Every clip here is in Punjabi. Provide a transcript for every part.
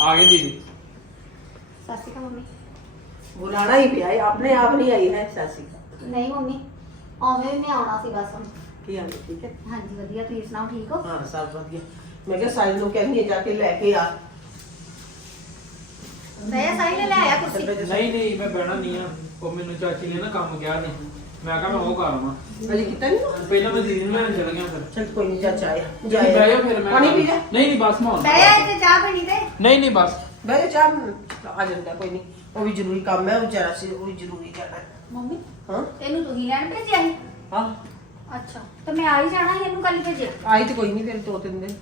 ਆ ਗਏ ਦੀਦੀ। ਸਤਿ ਸ਼੍ਰੀ ਅਕਾਲ ਮੰਮੀ। ਬੁਲਾਣਾ ਹੀ ਪਿਆ ਹੈ ਆਪਣੇ ਆਪ ਨਹੀਂ ਆਈ ਹੈ ਸਾਸੀ ਨਹੀਂ ਮੰਮੀ ਆਵੇਂ ਵੀ ਮੈਂ ਆਉਣਾ ਸੀ ਬਸ ਹੁਣ। ਕੀ ਹਾਲ ਹੈ ਠੀਕ ਹੈ? ਹਾਂਜੀ ਵਧੀਆ ਤੁਸੀਂ ਸੁਣਾਓ ਠੀਕ ਹੋ? ਹਾਂ ਸਭ ਵਧੀਆ। ਮੈਂ ਕਿਹਾ ਸਾਈਂ ਨੂੰ ਕਹਿੰਦੀ ਜਾ ਕੇ ਲੈ ਕੇ ਆ। ਮੈਂ ਸਾਈ ਨੇ ਲੈ ਆਇਆ ਕੁਰਸੀ। ਨਹੀਂ ਨਹੀਂ ਮੈਂ ਬਹਿਣਾ ਨਹੀਂ ਆ। ਉਹ ਮੈਨੂੰ ਚਾਚੀ ਨੇ ਨਾ ਕੰਮ ਕਿਹਾ ਸੀ। ਮੈਂ ਕਿਹਾ ਮੈਂ ਉਹ ਕਰ ਆਵਾਂ ਅਜੇ ਕੀਤਾ ਨਹੀਂ ਪਹਿਲਾਂ ਮੈਂ ਦੀਦੀ ਨੂੰ ਲੈਣ ਚਲ ਗਿਆ ਫਿਰ। ਚਲ ਕੋਈ ਨਹੀਂ ਚਾਚਾ ਆਇਆ। ਤੁਸੀਂ ਬਹਿ ਜਾਓ ਫਿਰ ਮੈਂ ਪਾਣੀ ਪੀ ਲੈ। ਨਹੀਂ ਨਹੀਂ ਬਸ ਮੈਂ ਆਉਂਦਾ। ਬਹਿ ਜਾ ਇੱਥੇ ਚਾਹ ਪੀਣੀ ਤੇ। ਨਹੀਂ ਨਹੀਂ ਬਸ। ਬਹਿ ਜਾ ਚਾਹ ਆ ਜਾਂਦਾ ਕੋਈ ਨਹੀਂ ਉਹ ਵੀ ਜ਼ਰੂਰੀ ਕੰਮ ਹੈ ਵਿਚਾਰਾ ਸੀ ਉਹ ਵੀ ਜ਼ਰੂਰੀ ਜਾਣਾ ਹੈ। ਮੰਮੀ ਹਾਂ? ਇਹਨੂੰ ਤੁਸੀਂ ਲੈਣ ਭੇਜਿਆ ਸੀ? ਹਾਂ। ਅੱਛਾ ਤੇ ਮੈਂ ਆ ਹੀ ਜਾਣਾ ਸੀ ਇਹਨੂੰ ਕੱਲ ਭੇਜਿਆ। ਆਈ ਤੇ ਕੋਈ ਨਹੀਂ ਫਿਰ ਦੋ ਤਿੰਨ ਦਿਨ।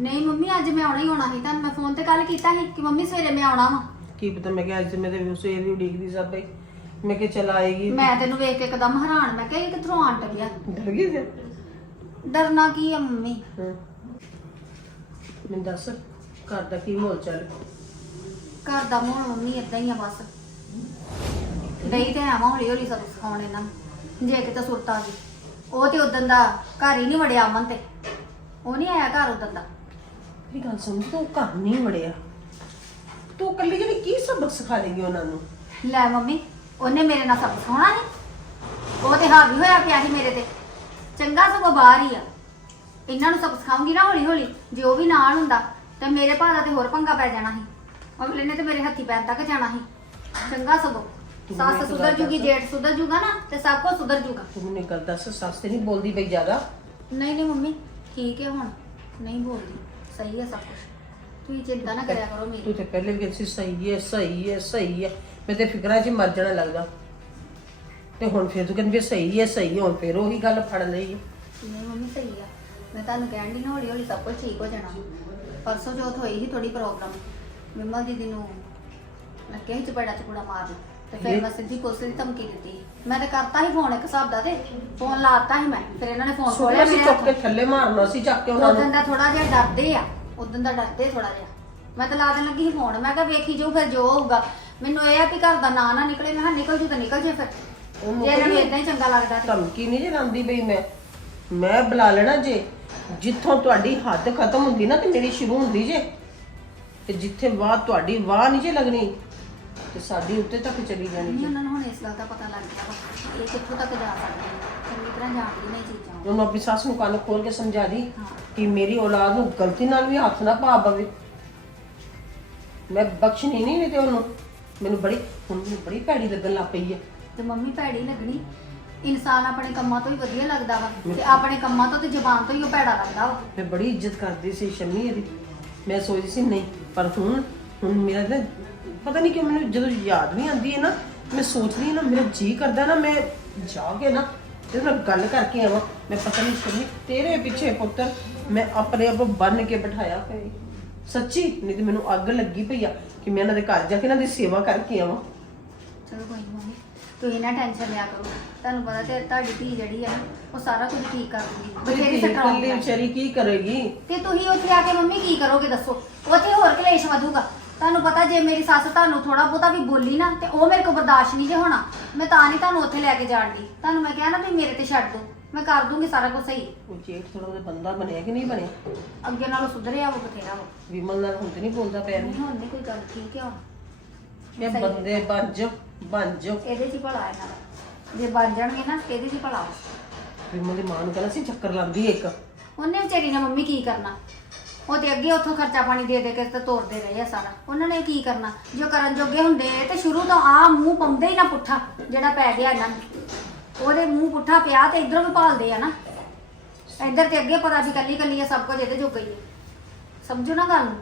ਨਹੀਂ ਮੰਮੀ ਅੱਜ ਮੈਂ ਆਉਣਾ ਹੀ ਆਉਣਾ ਸੀ। ਤੁਹਾਨੂੰ ਮੈਂ ਫੋਨ ਤੇ ਕੱਲ ਕੀਤਾ ਸੀ ਕਿ ਮੰਮੀ ਸਵੇਰੇ ਮੈਂ ਆਉਣਾ ਵਾ। ਕੀ ਪਤਾ ਮੈਂ ਕਿਹਾ ਅੱਜ ਤੇ ਮੈਂ ਤੇ ਸਵੇਰ ਦੀ ਉਡੀਕਦੀ ਸਭ ਬਈ ਮੈਂ ਕਿਹਾ ਚਲ ਆਏਗੀ। ਮੈਂ ਤੈਨੂੰ ਵੇਖ ਕੇ ਇੱਕਦਮ ਹੈਰਾਨ ਮੈਂ ਕਿਹਾ ਇਹ ਕਿੱਥੋਂ ਆਣ ਡਰ ਗਈ ਫਿਰ? ਡਰਨਾ ਕੀ ਆ ਮੰਮੀ? ਹਾਂ। ਮੈਂ ਦੱਸ ਘਰ ਦਾ ਕੀ ਮਾਹੌਲ ਚੱਲ? ਘਰ ਦਾ ਮਾਹੌਲ ਮੰਮੀ ਇਦਾਂ ਹੀ ਆ ਬਸ। ਡਈ ਤੇ ਆਵਾਂ ਹੌਲੀ ਹੌਲੀ ਸਭ ਸਿਖਾਉਣ ਇਹਨਾਂ ਨੂੰ। ਜੇ ਕਿਤੇ ਸੁਰਤ ਆ ਗਈ। ਉਹ ਤੇ ਉਦੋਂ ਦਾ ਘਰ ਹੀ ਨਹੀਂ ਵੜਿਆ ਅਮਨ ਤੇ। ਉਹ ਨਹੀਂ ਆਇਆ ਘਰ ਉਦੋਂ ਦਾ। ਇਹ ਗੱਲ ਸਮਝ ਤੂੰ ਘਰ ਨਹੀਂ ਵੜਿਆ। ਤੂੰ ਕੱਲੀ ਜਿਹੜੀ ਕੀ ਸਬਕ ਸਿਖਾ ਦੇਗੀ ਉਹਨਾਂ ਨੂੰ? ਲੈ ਮੰਮੀ ਉਹਨੇ ਮੇਰੇ ਨਾਲ ਸਭ ਸਿਖਾਉਣਾ ਨਹੀਂ ਉਹ ਤੇ ਹਾਵੀ ਹੋਇਆ ਪਿਆ ਸੀ ਮੇਰੇ ਤੇ। ਚੰਗਾ ਸਗੋਂ ਬਾਹਰ ਹੀ ਆ। ਇਹਨਾਂ ਨੂੰ ਸਭ ਸਿਖਾਉਂਗੀ ਨਾ ਹੌਲੀ ਹੌਲੀ ਜੇ ਉਹ ਵੀ ਨਾਲ ਹੁੰਦਾ ਤੇ ਮੇਰੇ ਭਾ ਦਾ ਤੇ ਹੋਰ ਪੰਗਾ ਪੈ ਜਾਣਾ ਸੀ। ਅਗਲੇ ਨੇ ਤੇ ਮੇਰੇ ਹੱਥੀ ਪੈਰ ਤੱਕ ਜਾਣਾ ਸੀ। ਚੰਗਾ ਸਗੋਂ। ਤੂੰ ਸੱਸ ਸੁਧਰ ਜੂਗੀ। ਜੇਠ ਸੁਧਰ ਜੂਗਾ ਨਾ ਤੇ ਸਭ ਕੁਝ ਸੁਧਰ ਜੂਗਾ। ਤੂੰ ਮੈਨੂੰ ਇੱਕ ਗੱਲ ਦੱਸ ਸੱਸ ਤੇ ਨਹੀਂ ਬੋਲਦੀ ਪਈ ਜ਼ਿਆਦਾ? ਨਹੀਂ ਨਹੀਂ ਮੰਮੀ ਠੀਕ ਹੈ ਹੁਣ। ਨਹੀਂ ਬੋਲਦੀ। ਸਹੀ ਹੈ ਸਭ ਕੁਝ ਤੁਸੀਂ ਚਿੰਤਾ ਨਾ ਕਰਿਆ ਕਰੋ ਤੂੰ ਮੇਰੀ ਤੇ ਪਹਿਲੇ ਵੀ ਕਹਿੰਦੀ ਸੀ ਸਹੀ ਹੈ ਸਹੀ ਹੈ ਸਹੀ ਹੈ। ਮੈਂ ਤੇ ਫਿਕਰਾਂ 'ਚ ਹੀ ਮਰ ਜਾਣਾ ਲੱਗਦਾ। ਤੇ ਹੁਣ ਫਿਰ ਤੂੰ ਕਹਿੰਦੀ ਵੀ ਸਹੀ ਹੈ ਸਹੀ ਹੈ ਹੁਣ ਫਿਰ ਉਹੀ ਗੱਲ ਫੜ ਲਈ ਹੈ। ਨਹੀਂ ਮੰਮੀ ਸਹੀ ਆ। ਮੈਂ ਤੁਹਾਨੂੰ ਕਹਿਣ ਦੀ ਨਾ ਹੌਲੀ ਹੌਲੀ ਸਭ ਕੁਝ ਠੀਕ ਹੋ ਜਾਣਾ। ਪਰਸੋਂ ਚੌਥ ਹੋਈ ਸੀ ਥੋੜੀ ਪ੍ਰੋਬਲਮ ਵਿਮਲ ਦੀਦੀ ਨੂੰ ਲੱਗੇ ਸੀ ਚਪੜਾ ਚਪੜਾ ਮਾਰਨ ਤੇ ਫਿਰ ਮੈਂ ਸਿੱਧੀ ਪੁਲਿਸ ਦੀ ਧਮਕੀ ਦਿੱਤੀ। ਮੈਂ ਤੇ ਕਰਤਾ ਸੀ ਫੋਨ ਇੱਕ ਹਿਸਾਬ ਦਾ ਤੇ ਫੋਨ ਲਾਤਾ ਸੀ ਮੈਂ। ਫਿਰ ਇਹਨਾਂ ਨੇ ਫੋਨ ਸੋਹਣਾ ਸੀ ਚੁੱਕ ਕੇ ਥੱਲੇ ਮਾਰਨਾ ਸੀ ਚੱਕ ਕੇ ਉਹਨਾਂ ਉਦੋਂ ਨੂੰ ਦਾ ਥੋੜਾ ਜਿਹਾ ਡਰਦੇ ਆ। ਉਦੋਂ ਦਾ ਡਰਦੇ ਥੋੜਾ ਜਿਹਾ। ਮੈਂ ਤਾਂ ਲਾ ਦੇਣ ਲੱਗੀ ਸੀ ਫੋਨ ਮੈਂ ਕਿਹਾ ਵੇਖੀ ਜਾਓ ਫਿਰ ਜੋ ਹੋਊਗਾ। ਮੈਨੂੰ ਇਹ ਆ ਵੀ ਘਰ ਦਾ ਨਾਂ ਨਾ ਨਿਕਲੇ ਮੈਂ ਕਿਹਾ ਨਿਕਲ ਜੂ ਤਾਂ ਨਿਕਲ ਜੇ ਫਿਰ। ਜੇ ਇਹਨਾਂ ਨੂੰ ਇਦਾਂ ਹੀ ਚੰਗਾ ਲੱਗਦਾ ਤੇ। ਧਮਕੀ ਨਹੀਂ ਜੇ ਲਾਉਂਦੀ ਪਈ ਮੈਂ। ਮੈਂ ਬੁਲਾ ਲੈਣਾ ਜੇ। ਜਿੱਥੋਂ ਤੁਹਾਡੀ ਹੱਦ ਖਤਮ ਹੁੰਦੀ ਨਾ ਤੇ ਮੇਰੀ ਸ਼ੁਰੂ ਹੁੰਦੀ ਜੇ। ਤੇ ਜਿੱਥੇ ਵਾਹ ਤੁਹਾਡੀ ਵਾਹ ਨਹੀਂ ਜੇ ਲੱਗਣੀ ਤੇ ਸਾਡੀ ਉੱਤੇ ਤੱਕ ਚਲੀ ਜਾਣੀ ਨਹੀਂ ਜੇ ਉਹਨਾਂ ਨੂੰ ਹੁਣ ਇਸ ਗੱਲ ਦਾ ਪਤਾ ਲੱਗ ਗਿਆ ਵਾ ਇਹ ਕਿੱਥੋਂ ਤੱਕ ਜਾ ਸਕਦੇ ਨੇ ਚੰਗੀ ਤਰ੍ਹਾਂ ਜਾਣਦੀ ਨਹੀਂ ਚੀਜ਼ਾਂ। ਉਹ। ਉਹਨੂੰ ਆਪਣੀ ਸੱਸ ਨੂੰ ਕੰਨ ਖੋਲ ਕੇ ਸਮਝਾ ਦੀ। ਕਿ ਮੇਰੀ ਔਲਾਦ ਨੂੰ ਗਲਤੀ ਨਾਲ ਵੀ ਹੱਥ ਨਾ ਪਾ ਪਵੇ। ਮੈਂ ਬਖਸ਼ਣੀ ਨਹੀਂ ਨਹੀਂ ਤੇ ਉਹਨੂੰ। ਮੈਨੂੰ ਬੜੀ ਹੁਣ ਮੈਨੂੰ ਬੜੀ ਭੈੜੀ ਲੱਗਣ ਲੱਗ ਪਈ ਹੈ ਤੇ ਮੰਮੀ ਭੈੜੀ ਲੱਗਣੀ। ਇਨਸਾਨ ਆਪਣੇ ਕੰਮਾਂ ਤੋਂ ਹੀ ਵਧੀਆ ਲੱਗਦਾ ਵਾ ਤੇ ਆਪਣੇ ਕੰਮਾਂ ਤੋਂ ਤੇ ਜ਼ੁਬਾਨ ਤੋਂ ਹੀ ਉਹ ਭੈੜਾ ਲੱਗਦਾ ਵਾ। ਮੈਂ ਬੜੀ ਇੱਜ਼ਤ ਕਰਦੀ ਸੀ ਸ਼ਮੀ ਇਹਦੀ। ਮੈਂ ਸੋਚਦੀ ਸੀ ਨਹੀਂ ਪਰ ਹੁਣ ਹੁਣ ਮੇਰਾ ਨਾ ਪਤਾ ਨਹੀਂ ਕਿਉਂ ਮੈਨੂੰ ਜਦੋਂ ਯਾਦ ਵੀ ਆਉਂਦੀ ਹੈ ਨਾ ਮੈਂ ਸੋਚਦੀ ਹਾਂ ਨਾ ਮੇਰਾ ਜੀ ਕਰਦਾ ਨਾ ਮੈਂ ਜਾ ਕੇ ਨਾ ਇਹਦੇ ਨਾਲ ਗੱਲ ਕਰਕੇ ਆਵਾਂ। ਮੈਂ ਪਤਾ ਨਹੀਂ ਸ਼ਮੀ ਤੇਰੇ ਪਿੱਛੇ ਪੁੱਤਰ ਮੈਂ ਆਪਣੇ ਆਪ ਬੰਨ ਕੇ ਬਿਠਾਇਆ ਪਈ ਸੱਚੀ? ਨਹੀਂ ਤੇ ਮੈਨੂੰ ਅੱਗ ਲੱਗੀ ਪਈ ਆ ਕਿ ਮੈਂ ਇਹਨਾਂ ਦੇ ਘਰ ਜਾ ਕੇ ਇਹਨਾਂ ਦੀ ਸੇਵਾ ਕਰਕੇ ਆਵਾਂ। ਚਲੋ ਕੋਈ ਨੀ ਮੰਮੀ ਤੁਸੀਂ ਨਾ ਟੈਨਸ਼ਨ ਲਿਆ ਕਰੋ। ਤੁਹਾਨੂੰ ਪਤਾ ਤੇ ਤੁਹਾਡੀ ਧੀ ਜਿਹੜੀ ਆ ਉਹ ਸਾਰਾ ਕੁਝ ਠੀਕ ਕਰ ਦੂਗੀ। ਬਥੇਰੀ ਸਟਰੋਂਗ ਵਿਚਾਰੀ ਕੀ ਕਰੇਗੀ? ਤੇ ਤੁਸੀਂ ਉੱਥੇ ਆ ਕੇ ਮੰਮੀ ਕੀ ਕਰੋਗੇ ਦੱਸੋ? ਉੱਥੇ ਹੋਰ ਕਲੇਸ਼ ਵਧੂਗਾ। ਤੁਹਾਨੂੰ ਪਤਾ ਜੇ ਮੇਰੀ ਸੱਸ ਤੁਹਾਨੂੰ ਥੋੜਾ ਬਹੁਤਾ ਵੀ ਬੋਲੀ ਨਾ ਤੇ ਉਹ ਮੇਰੇ ਕੋਲ ਬਰਦਾਸ਼ਤ ਨਹੀਂ ਜੇ ਹੋਣਾ। ਮੈਂ ਤਾਂ ਨਹੀਂ ਤੁਹਾਨੂੰ ਉੱਥੇ ਲੈ ਕੇ ਜਾਣ ਦੀ। ਤੁਹਾਨੂੰ ਮੈਂ ਕਿਹਾ ਨਾ ਵੀ ਮੇਰੇ ਤੇ ਛੱਡ ਦੋ ਮੈਂ ਕਰ ਦੂੰਗੀ ਸਾਰਾ ਕੁਝ ਸਹੀ। ਉਹ ਜੇਠ ਥੋੜਾ ਉਹਦਾ ਬੰਦਾ ਬਣਿਆ ਕਿ ਨਹੀਂ ਬਣਿਆ? ਅੱਗੇ ਨਾਲੋਂ ਸੁਧਰਿਆ ਉਹ ਬਥੇਰਾ ਵਾ। ਵਿਮਲ ਨਾਲ ਹੁਣ ਤੇ ਨਹੀਂ ਬੋਲਦਾ ਪਿਆ। ਨਹੀਂ ਹੁਣ ਨਹੀਂ ਕੋਈ ਗੱਲ ਠੀਕ ਹੈ ਹੁਣ ਇਹ ਬੰਦੇ ਬਣ ਜਾ ਬਣ ਜਾ ਇਹਦੇ 'ਚ ਹੀ ਭਲਾ ਇਹਨਾਂ ਦਾ ਜੇ ਬਣ ਜਾਣਗੇ ਨਾ ਇਹਦੇ 'ਚ ਹੀ ਭਲਾ ਵਾ। ਵਿਮਲ ਦੀ ਮਾਂ ਨੂੰ ਕਹਿੰਦਾ ਸੀ ਚੱਕਰ ਲਾਉਂਦੀ ਇੱਕ। ਉਹਨੇ ਵਿਚਾਰੀ ਨੇ ਮੰਮੀ ਕੀ ਕਰਨਾ? ਉਹ ਤੇ ਅੱਗੇ ਉੱਥੋਂ ਖਰਚਾ ਪਾਣੀ ਦੇ ਦੇ ਕੇ ਤੇ ਤੋਰਦੇ ਰਹੇ ਆ ਸਾਰਾ। ਉਹਨਾਂ ਨੇ ਕੀ ਕਰਨਾ? ਜੋ ਕਰਨ ਜੋਗੇ ਹੁੰਦੇ ਤੇ ਸ਼ੁਰੂ ਤੋਂ ਆ ਮੂੰਹ ਪਾਉਂਦੇ ਹੀ ਨਾ ਪੁੱਠਾ ਜਿਹੜਾ ਪੈ ਗਿਆ ਇਹਨਾਂ ਨੂੰ। ਉਹਦੇ ਮੂੰਹ ਪੁੱਠਾ ਪਿਆ ਤੇ ਇਧਰੋਂ ਵੀ ਭਾਲਦੇ ਆ ਨਾ। ਇੱਧਰ ਤੇ ਅੱਗੇ ਪਤਾ ਵੀ ਕੱਲੀ ਕੱਲੀ ਆ ਸਭ ਕੁਝ ਇਹਦੇ ਜੋਗਾ ਹੀ ਹੈ ਸਮਝੋ ਨਾ ਗੱਲ ਨੂੰ।